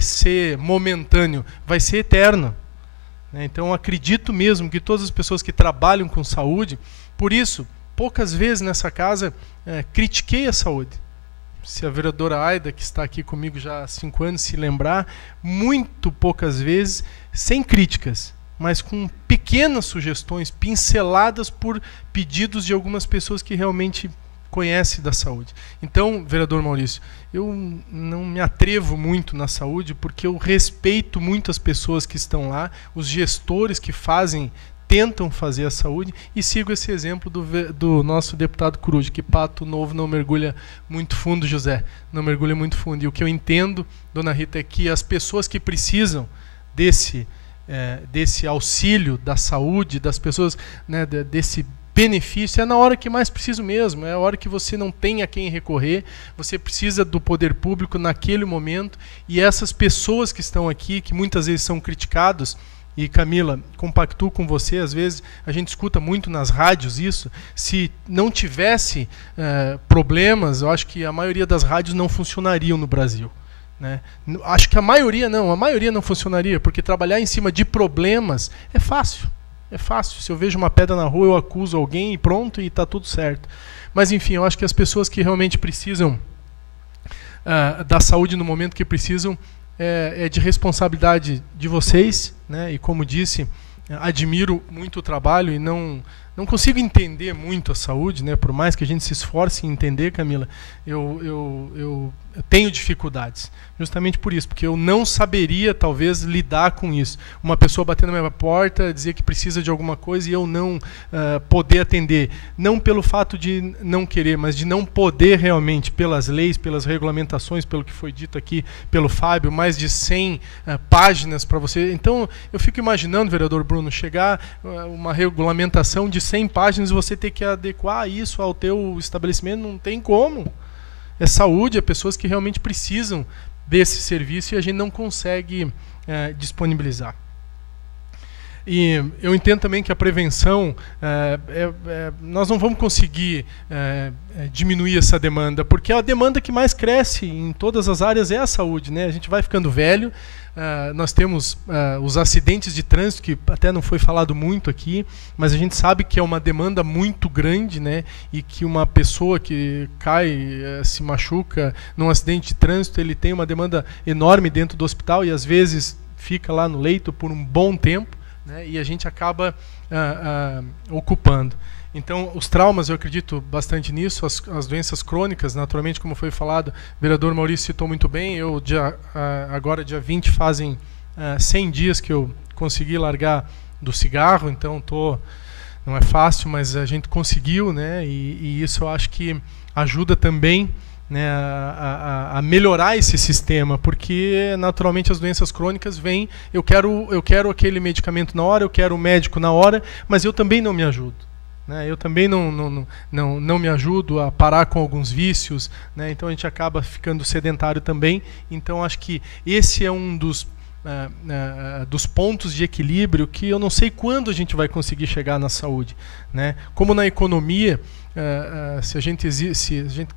ser momentâneo, vai ser eterno. né? Então, eu acredito mesmo que todas as pessoas que trabalham com saúde, por isso, poucas vezes nessa casa, critiquei a saúde. Se a vereadora Aida, que está aqui comigo já há 5 anos, se lembrar, muito poucas vezes, sem críticas, mas com pequenas sugestões, pinceladas por pedidos de algumas pessoas que realmente conhecem da saúde. Então, vereador Maurício, eu não me atrevo muito na saúde, porque eu respeito muito as pessoas que estão lá, os gestores que tentam fazer a saúde, e sigo esse exemplo do nosso deputado Coruja, que Pato Novo não mergulha muito fundo, José, não mergulha muito fundo. E o que eu entendo, dona Rita, é que as pessoas que precisam desse auxílio da saúde, das pessoas, né, desse benefício, é na hora que mais preciso mesmo, é a hora que você não tem a quem recorrer, você precisa do poder público naquele momento, e essas pessoas que estão aqui, que muitas vezes são criticados, e Camila, compactuo com você, às vezes a gente escuta muito nas rádios isso, se não tivesse problemas, eu acho que a maioria das rádios não funcionariam no Brasil, né? Acho que a maioria não funcionaria, porque trabalhar em cima de problemas é fácil. É fácil. Se eu vejo uma pedra na rua, eu acuso alguém e pronto, e está tudo certo. Mas, enfim, eu acho que as pessoas que realmente precisam da saúde no momento que precisam, é de responsabilidade de vocês, né? E, como disse, admiro muito o trabalho e não consigo entender muito a saúde, né? Por mais que a gente se esforce em entender, Camila, eu tenho dificuldades. Justamente por isso, porque eu não saberia, talvez, lidar com isso. Uma pessoa batendo na minha porta, dizer que precisa de alguma coisa e eu não poder atender. Não pelo fato de não querer, mas de não poder realmente, pelas leis, pelas regulamentações, pelo que foi dito aqui pelo Fábio, mais de 100 páginas para você. Então, eu fico imaginando, vereador Bruno, chegar uma regulamentação de 100 páginas e você ter que adequar isso ao teu estabelecimento, não tem como. É saúde, é pessoas que realmente precisam desse serviço e a gente não consegue disponibilizar. E eu entendo também que a prevenção, nós não vamos conseguir diminuir essa demanda, porque a demanda que mais cresce em todas as áreas é a saúde, né? A gente vai ficando velho, nós temos os acidentes de trânsito, que até não foi falado muito aqui, mas a gente sabe que é uma demanda muito grande, né? E que uma pessoa que cai, se machuca num acidente de trânsito, ele tem uma demanda enorme dentro do hospital e às vezes fica lá no leito por um bom tempo, né? E a gente acaba ocupando. Então, os traumas, eu acredito bastante nisso, as doenças crônicas, naturalmente, como foi falado, o vereador Maurício citou muito bem, agora dia 20 fazem 100 dias que eu consegui largar do cigarro, então não é fácil, mas a gente conseguiu, né? E isso eu acho que ajuda também, né, a melhorar esse sistema, porque naturalmente as doenças crônicas vêm, eu quero aquele medicamento na hora, eu quero o médico na hora, mas eu também não me ajudo, né? Eu também não me ajudo a parar com alguns vícios, né? Então a gente acaba ficando sedentário também. Então acho que esse é um dos pontos de equilíbrio que eu não sei quando a gente vai conseguir chegar na saúde, né? Como na economia, se a gente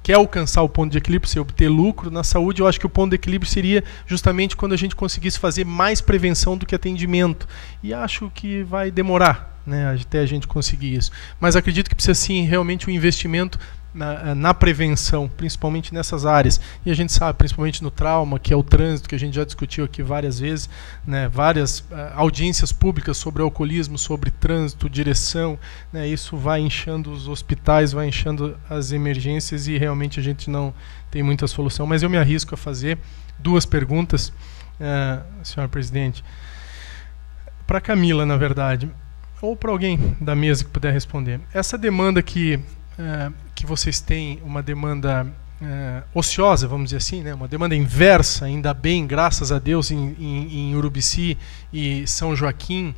quer alcançar o ponto de equilíbrio, se obter lucro, na saúde eu acho que o ponto de equilíbrio seria justamente quando a gente conseguisse fazer mais prevenção do que atendimento. E acho que vai demorar, né, até a gente conseguir isso. Mas acredito que precisa sim realmente um investimento na prevenção, principalmente nessas áreas. E a gente sabe, principalmente no trauma, que é o trânsito, que a gente já discutiu aqui várias vezes, né, várias audiências públicas sobre alcoolismo, sobre trânsito, direção, né, isso vai inchando os hospitais, vai inchando as emergências e realmente a gente não tem muita solução. Mas eu me arrisco a fazer 2 perguntas, senhora presidente. Para Camila, na verdade, ou para alguém da mesa que puder responder. Essa demanda que vocês têm, uma demanda ociosa, vamos dizer assim, né? Uma demanda inversa, ainda bem, graças a Deus, em Urubici e São Joaquim.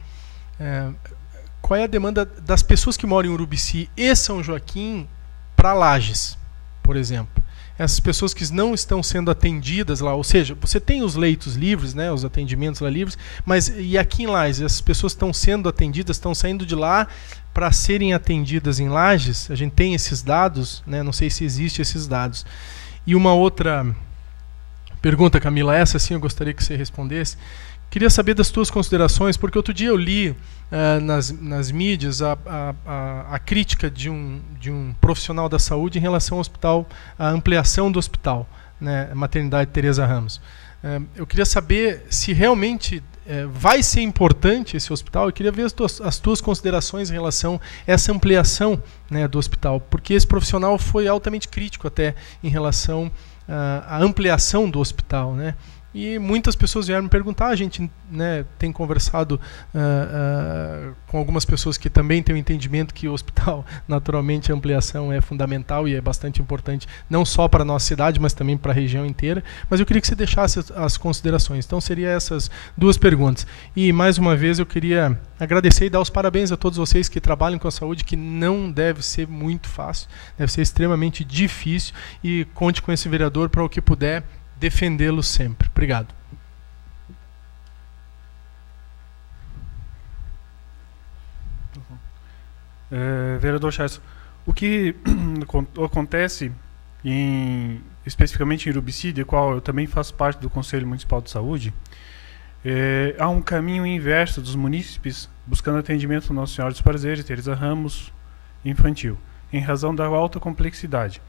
Qual é a demanda das pessoas que moram em Urubici e São Joaquim para Lages, por exemplo? Essas pessoas que não estão sendo atendidas lá, ou seja, você tem os leitos livres, né, os atendimentos lá livres, mas e aqui em Lages, essas pessoas estão sendo atendidas, estão saindo de lá para serem atendidas em Lages? A gente tem esses dados, né, não sei se existem esses dados. E uma outra pergunta, Camila, essa sim eu gostaria que você respondesse. Queria saber das tuas considerações, porque outro dia eu li nas mídias a crítica de um profissional da saúde em relação ao hospital, à ampliação do hospital, né, Maternidade Teresa Ramos. Eu queria saber se realmente vai ser importante esse hospital. Eu queria ver as tuas considerações em relação a essa ampliação, né, do hospital, porque esse profissional foi altamente crítico até em relação à ampliação do hospital, né? E muitas pessoas vieram me perguntar, a gente, né, tem conversado com algumas pessoas que também têm o entendimento que o hospital, naturalmente, a ampliação é fundamental e é bastante importante, não só para a nossa cidade, mas também para a região inteira. Mas eu queria que você deixasse as considerações. Então, seriam essas duas perguntas. E, mais uma vez, eu queria agradecer e dar os parabéns a todos vocês que trabalham com a saúde, que não deve ser muito fácil, deve ser extremamente difícil, e conte com esse vereador para o que puder defendê-lo sempre. Obrigado. Vereador Charles, o que acontece especificamente em Urubici, de qual eu também faço parte do Conselho Municipal de Saúde, há um caminho inverso dos munícipes buscando atendimento no Nossa Senhora dos Prazeres, Teresa Ramos infantil, em razão da alta complexidade.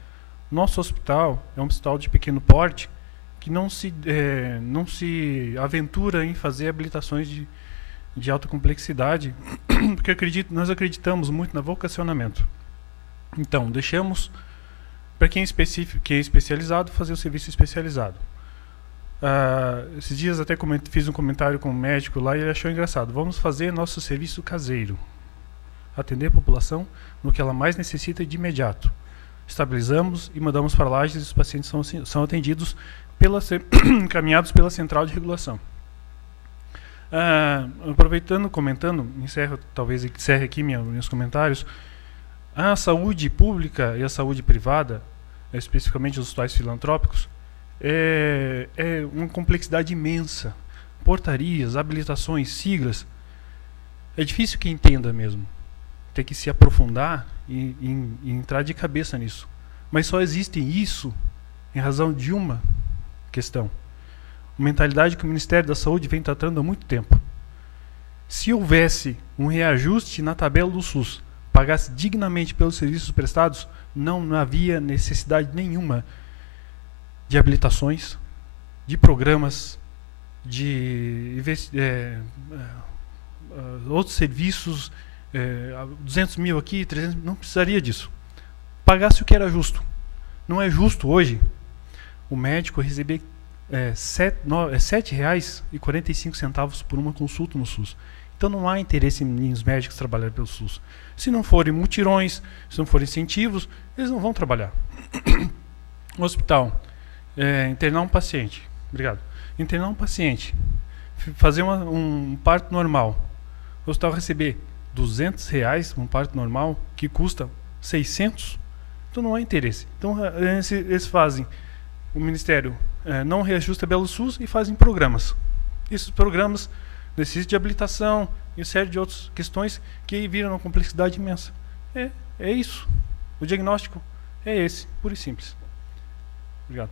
Nosso hospital é um hospital de pequeno porte, que não se aventura em fazer habilitações de alta complexidade, porque nós acreditamos muito no vocacionamento. Então, deixamos para quem é especializado fazer o serviço especializado. Esses dias até fiz um comentário com um médico lá e ele achou engraçado. Vamos fazer nosso serviço caseiro, atender a população no que ela mais necessita de imediato. Estabilizamos e mandamos para Lages, e os pacientes são atendidos encaminhados pela Central de Regulação. Aproveitando, comentando, talvez encerre aqui meus comentários, a saúde pública e a saúde privada, especificamente os hospitais filantrópicos, é uma complexidade imensa. Portarias, habilitações, siglas. É difícil que entenda mesmo. Tem que se aprofundar e entrar de cabeça nisso. Mas só existe isso em razão de uma questão. Uma mentalidade que o Ministério da Saúde vem tratando há muito tempo. Se houvesse um reajuste na tabela do SUS, pagasse dignamente pelos serviços prestados, não havia necessidade nenhuma de habilitações, de programas, de outros serviços, 200 mil aqui, 300 mil, não precisaria disso. Pagasse o que era justo. Não é justo hoje o médico receber R$ 7,45 por uma consulta no SUS. Então não há interesse em os médicos trabalharem pelo SUS. Se não forem mutirões, se não forem incentivos, eles não vão trabalhar. No hospital, internar um paciente. Obrigado. Internar um paciente, fazer um parto normal. O hospital receber R$200 um parto normal, que custa 600, então não há interesse. Então eles fazem, o Ministério não reajusta a tabela do SUS e fazem programas. Esses programas necessitam de habilitação e uma série de outras questões que viram uma complexidade imensa. É isso. O diagnóstico é esse, puro e simples. Obrigado.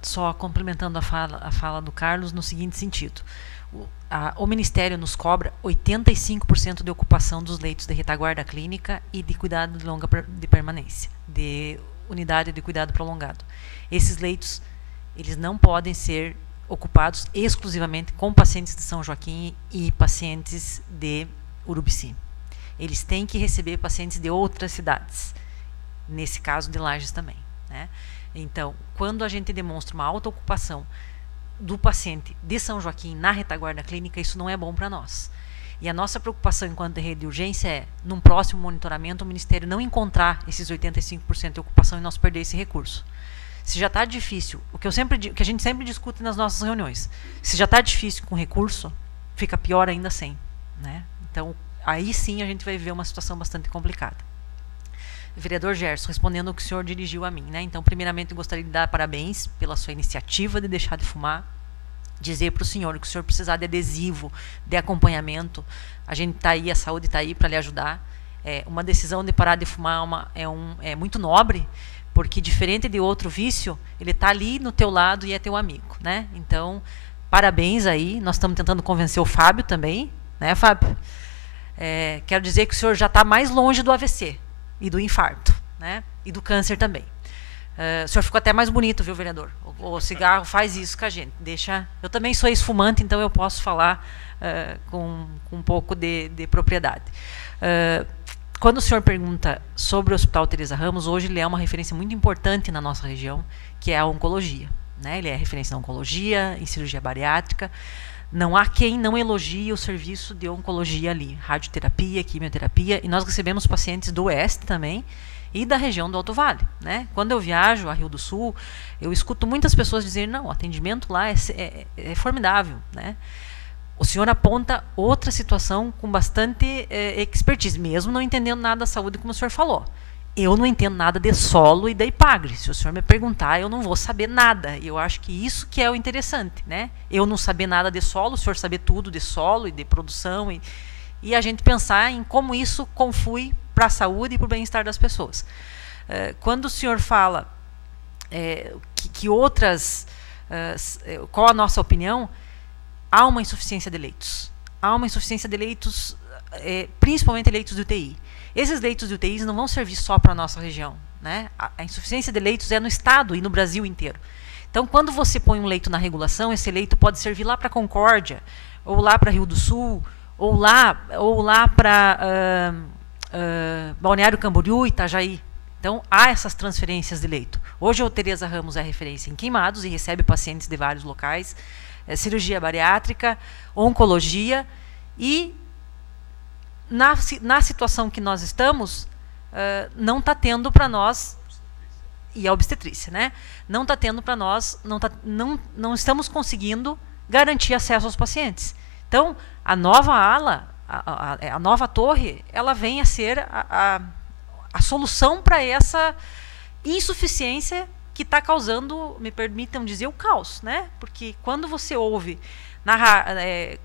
Só complementando a fala do Carlos no seguinte sentido. O Ministério nos cobra 85% de ocupação dos leitos de retaguarda clínica e de cuidado de longa permanência, de unidade de cuidado prolongado. Esses leitos, eles não podem ser ocupados exclusivamente com pacientes de São Joaquim e pacientes de Urubici. Eles têm que receber pacientes de outras cidades, nesse caso de Lages também, né? Então, quando a gente demonstra uma alta ocupação do paciente de São Joaquim na retaguarda clínica, isso não é bom para nós. E a nossa preocupação enquanto rede de urgência é, num próximo monitoramento, o Ministério não encontrar esses 85% de ocupação e nós perder esse recurso. Se já está difícil, o que a gente sempre discute nas nossas reuniões, se já está difícil com recurso, fica pior ainda sem, né? Então, aí sim a gente vai ver uma situação bastante complicada. Vereador Gerson, respondendo o que o senhor dirigiu a mim, né? Então, primeiramente, eu gostaria de dar parabéns pela sua iniciativa de deixar de fumar, dizer para o senhor que o senhor precisar de adesivo, de acompanhamento, a gente está aí, a saúde está aí para lhe ajudar. Uma decisão de parar de fumar é muito nobre, Porque diferente de outro vício, ele está ali no teu lado e é teu amigo, né? Então, parabéns aí. Nós estamos tentando convencer o Fábio também, né, Fábio? Quero dizer que o senhor já está mais longe do AVC e do infarto, né? E do câncer também. O senhor ficou até mais bonito, viu, vereador? O cigarro faz isso com a gente. Eu também sou ex-fumante, então eu posso falar com um pouco de propriedade. Quando o senhor pergunta sobre o Hospital Teresa Ramos, hoje ele é uma referência muito importante na nossa região, que é a oncologia, né? Ele é referência na oncologia, em cirurgia bariátrica. Não há quem não elogie o serviço de oncologia ali, radioterapia, quimioterapia, e nós recebemos pacientes do Oeste também e da região do Alto Vale, né? Quando eu viajo a Rio do Sul, eu escuto muitas pessoas dizerem, não, o atendimento lá é formidável, né? O senhor aponta outra situação com bastante expertise, mesmo não entendendo nada da saúde, como o senhor falou. Eu não entendo nada de solo e da IPAGRE. Se o senhor me perguntar, eu não vou saber nada. E eu acho que isso que é o interessante, né? Eu não saber nada de solo, o senhor saber tudo de solo e de produção, e a gente pensar em como isso conflui para a saúde e para o bem-estar das pessoas. Quando o senhor fala que outras... qual a nossa opinião? Há uma insuficiência de leitos. Há uma insuficiência de leitos, principalmente leitos de UTI. Esses leitos de UTIs não vão servir só para a nossa região, né? A insuficiência de leitos é no estado e no Brasil inteiro. Então, quando você põe um leito na regulação, esse leito pode servir lá para Concórdia, ou lá para Rio do Sul, ou lá para Balneário Camboriú e Itajaí. Então, há essas transferências de leito. Hoje, o Teresa Ramos é referência em Queimados e recebe pacientes de vários locais, cirurgia bariátrica, oncologia, e na situação que nós estamos, não está tendo para nós, e a obstetrícia, né? Não está tendo para nós, não estamos conseguindo garantir acesso aos pacientes. Então, a nova ala, a nova torre, ela vem a ser a solução para essa insuficiência que está causando, me permitam dizer, o caos, né? Porque quando você ouve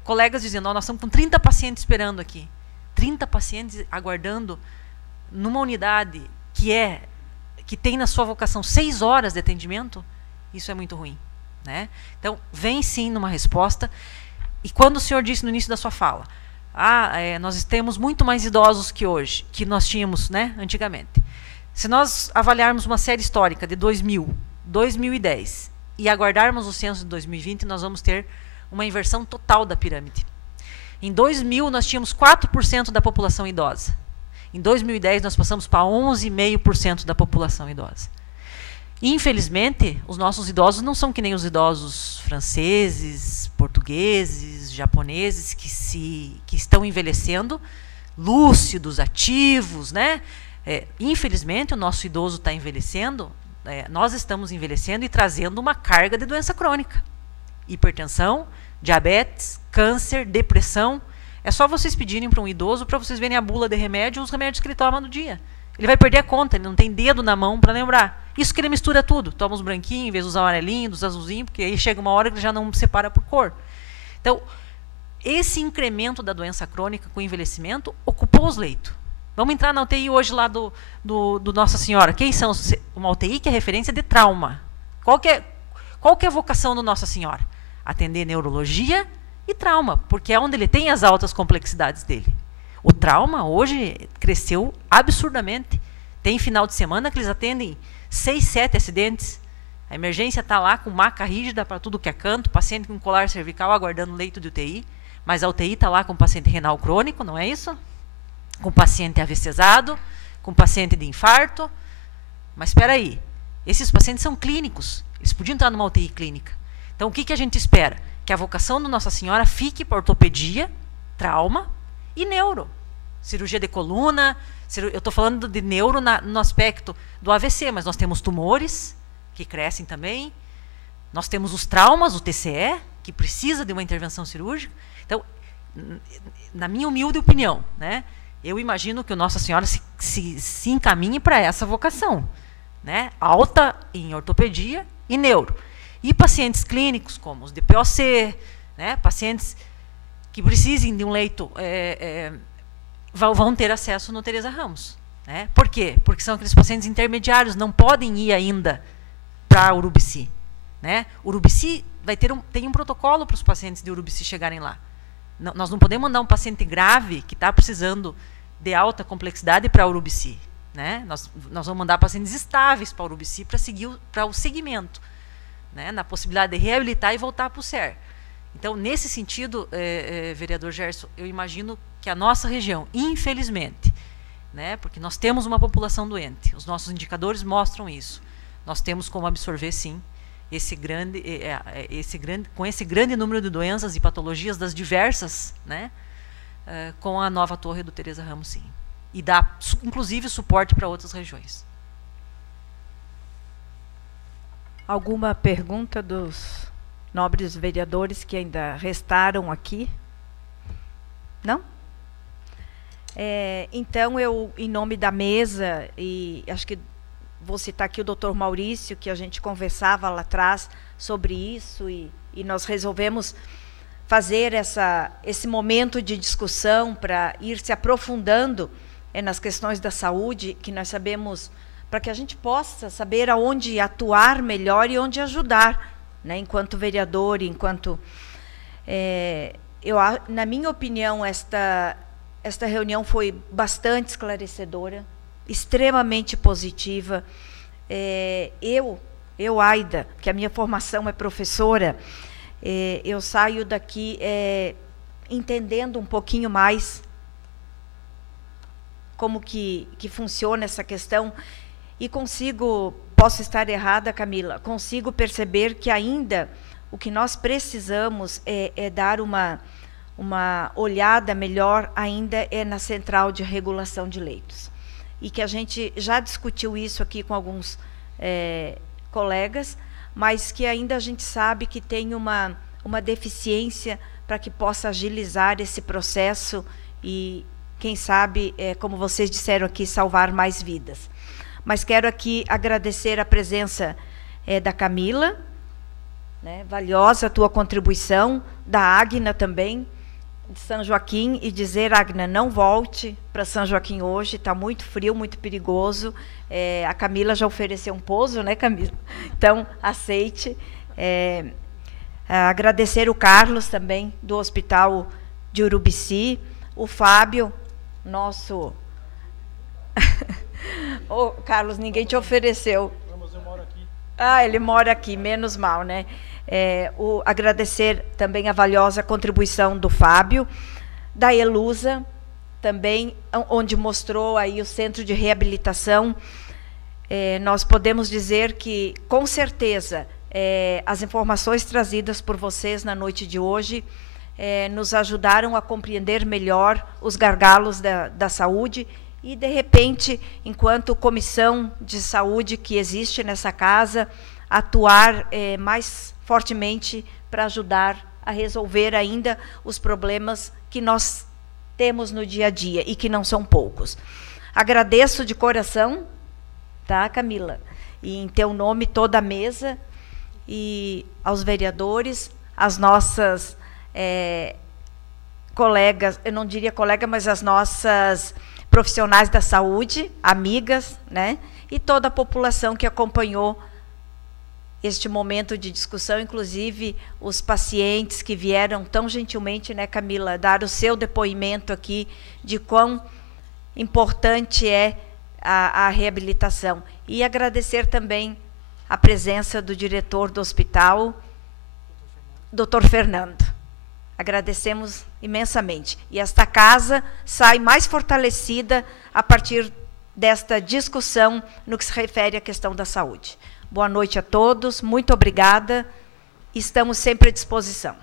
colegas dizendo, nós estamos com 30 pacientes esperando aqui, 30 pacientes aguardando numa unidade que tem na sua vocação 6 horas de atendimento, isso é muito ruim, né? Então, vem sim numa resposta. E quando o senhor disse no início da sua fala, nós temos muito mais idosos que hoje, que nós tínhamos, né, antigamente. Se nós avaliarmos uma série histórica de 2000, 2010 e aguardarmos o censo de 2020, nós vamos ter uma inversão total da pirâmide. Em 2000, nós tínhamos 4% da população idosa. Em 2010, nós passamos para 11,5% da população idosa. Infelizmente, os nossos idosos não são que nem os idosos franceses, portugueses, japoneses, que estão envelhecendo, lúcidos, ativos, né? Infelizmente, o nosso idoso está envelhecendo, nós estamos envelhecendo e trazendo uma carga de doença crônica. Hipertensão, diabetes, câncer, depressão. É só vocês pedirem para um idoso para vocês verem a bula de remédio, os remédios que ele toma no dia. Ele vai perder a conta, ele não tem dedo na mão para lembrar. Isso que ele mistura tudo. Toma os branquinhos em vez dos amarelinhos, dos azulzinhos, porque aí chega uma hora que ele já não separa por cor. Então, esse incremento da doença crônica com o envelhecimento ocupou os leitos. Vamos entrar na UTI hoje lá do Nossa Senhora. Quem são? Uma UTI que é referência de trauma. Qual que é a vocação do Nossa Senhora? Atender neurologia e trauma, porque é onde ele tem as altas complexidades dele. O trauma hoje cresceu absurdamente. Tem final de semana que eles atendem 6, 7 acidentes. A emergência está lá com maca rígida para tudo que é canto, paciente com colar cervical aguardando leito de UTI, mas a UTI está lá com paciente renal crônico, não é isso? Com paciente AVCzado, com paciente de infarto. Mas espera aí, esses pacientes são clínicos, eles podiam estar numa UTI clínica. Então, o que a gente espera? Que a vocação do Nossa Senhora fique para ortopedia, trauma e neuro. Cirurgia de coluna, eu estou falando de neuro no aspecto do AVC, mas nós temos tumores que crescem também, nós temos os traumas, o TCE, que precisa de uma intervenção cirúrgica. Então, na minha humilde opinião, né, eu imagino que o Nossa Senhora se encaminhe para essa vocação, né, alta em ortopedia e neuro. E pacientes clínicos, como os de POC, né, pacientes que precisem de um leito, vão ter acesso no Teresa Ramos. Né? Por quê? Porque são aqueles pacientes intermediários, não podem ir ainda para Urubici. Né? Urubici tem um protocolo para os pacientes de Urubici chegarem lá. Nós não podemos mandar um paciente grave que está precisando de alta complexidade para Urubici. Né? Nós vamos mandar pacientes estáveis para Urubici para seguir para o segmento, né? Na possibilidade de reabilitar e voltar para o SER. Então, nesse sentido, vereador Gerson, eu imagino que a nossa região, infelizmente, né, porque nós temos uma população doente, os nossos indicadores mostram isso, nós temos como absorver, sim, com esse grande número de doenças e patologias das diversas, né, com a nova torre do Teresa Ramos, sim. E dá, inclusive, suporte para outras regiões. Alguma pergunta dos nobres vereadores que ainda restaram aqui? Não? Então, eu, em nome da mesa, e acho que vou citar aqui o doutor Maurício, que a gente conversava lá atrás sobre isso, e nós resolvemos fazer esse momento de discussão para ir se aprofundando nas questões da saúde, que nós sabemos, para que a gente possa saber aonde atuar melhor e onde ajudar, né, enquanto vereador, enquanto... na minha opinião, esta reunião foi bastante esclarecedora, extremamente positiva. Eu, Aida, que a minha formação é professora, eu saio daqui entendendo um pouquinho mais como que funciona essa questão, e posso estar errada, Camila, consigo perceber que ainda o que nós precisamos é dar uma olhada melhor ainda na central de regulação de leitos. E que a gente já discutiu isso aqui com alguns colegas, mas que ainda a gente sabe que tem uma deficiência para que possa agilizar esse processo e, quem sabe, como vocês disseram aqui, salvar mais vidas. Mas quero aqui agradecer a presença da Camila, né, valiosa a tua contribuição, da Agna também, de São Joaquim, e dizer, Agna, não volte para São Joaquim hoje, está muito frio, muito perigoso. A Camila já ofereceu um pouso, né, Camila? Então, aceite. Agradecer o Carlos também, do Hospital de Urubici, o Fábio, nosso... Ô, Carlos, ninguém te ofereceu. Mas eu moro aqui. Ah, ele mora aqui, menos mal, né? Agradecer também a valiosa contribuição do Fábio, da Elusa, também, onde mostrou aí o centro de reabilitação. Nós podemos dizer que, com certeza, as informações trazidas por vocês na noite de hoje nos ajudaram a compreender melhor os gargalos da saúde e, de repente, enquanto comissão de saúde que existe nessa casa, atuar mais fortemente para ajudar a resolver ainda os problemas que nós temos no dia a dia e que não são poucos. Agradeço de coração, tá, Camila? E em teu nome toda a mesa e aos vereadores, as nossas colegas, eu não diria colega, mas as nossas profissionais da saúde, amigas, né? E toda a população que acompanhou este momento de discussão, inclusive os pacientes que vieram tão gentilmente, né, Camila, dar o seu depoimento aqui de quão importante é a reabilitação. E agradecer também a presença do diretor do hospital, Dr. Fernando. Agradecemos imensamente. E esta casa sai mais fortalecida a partir desta discussão no que se refere à questão da saúde. Boa noite a todos, muito obrigada, estamos sempre à disposição.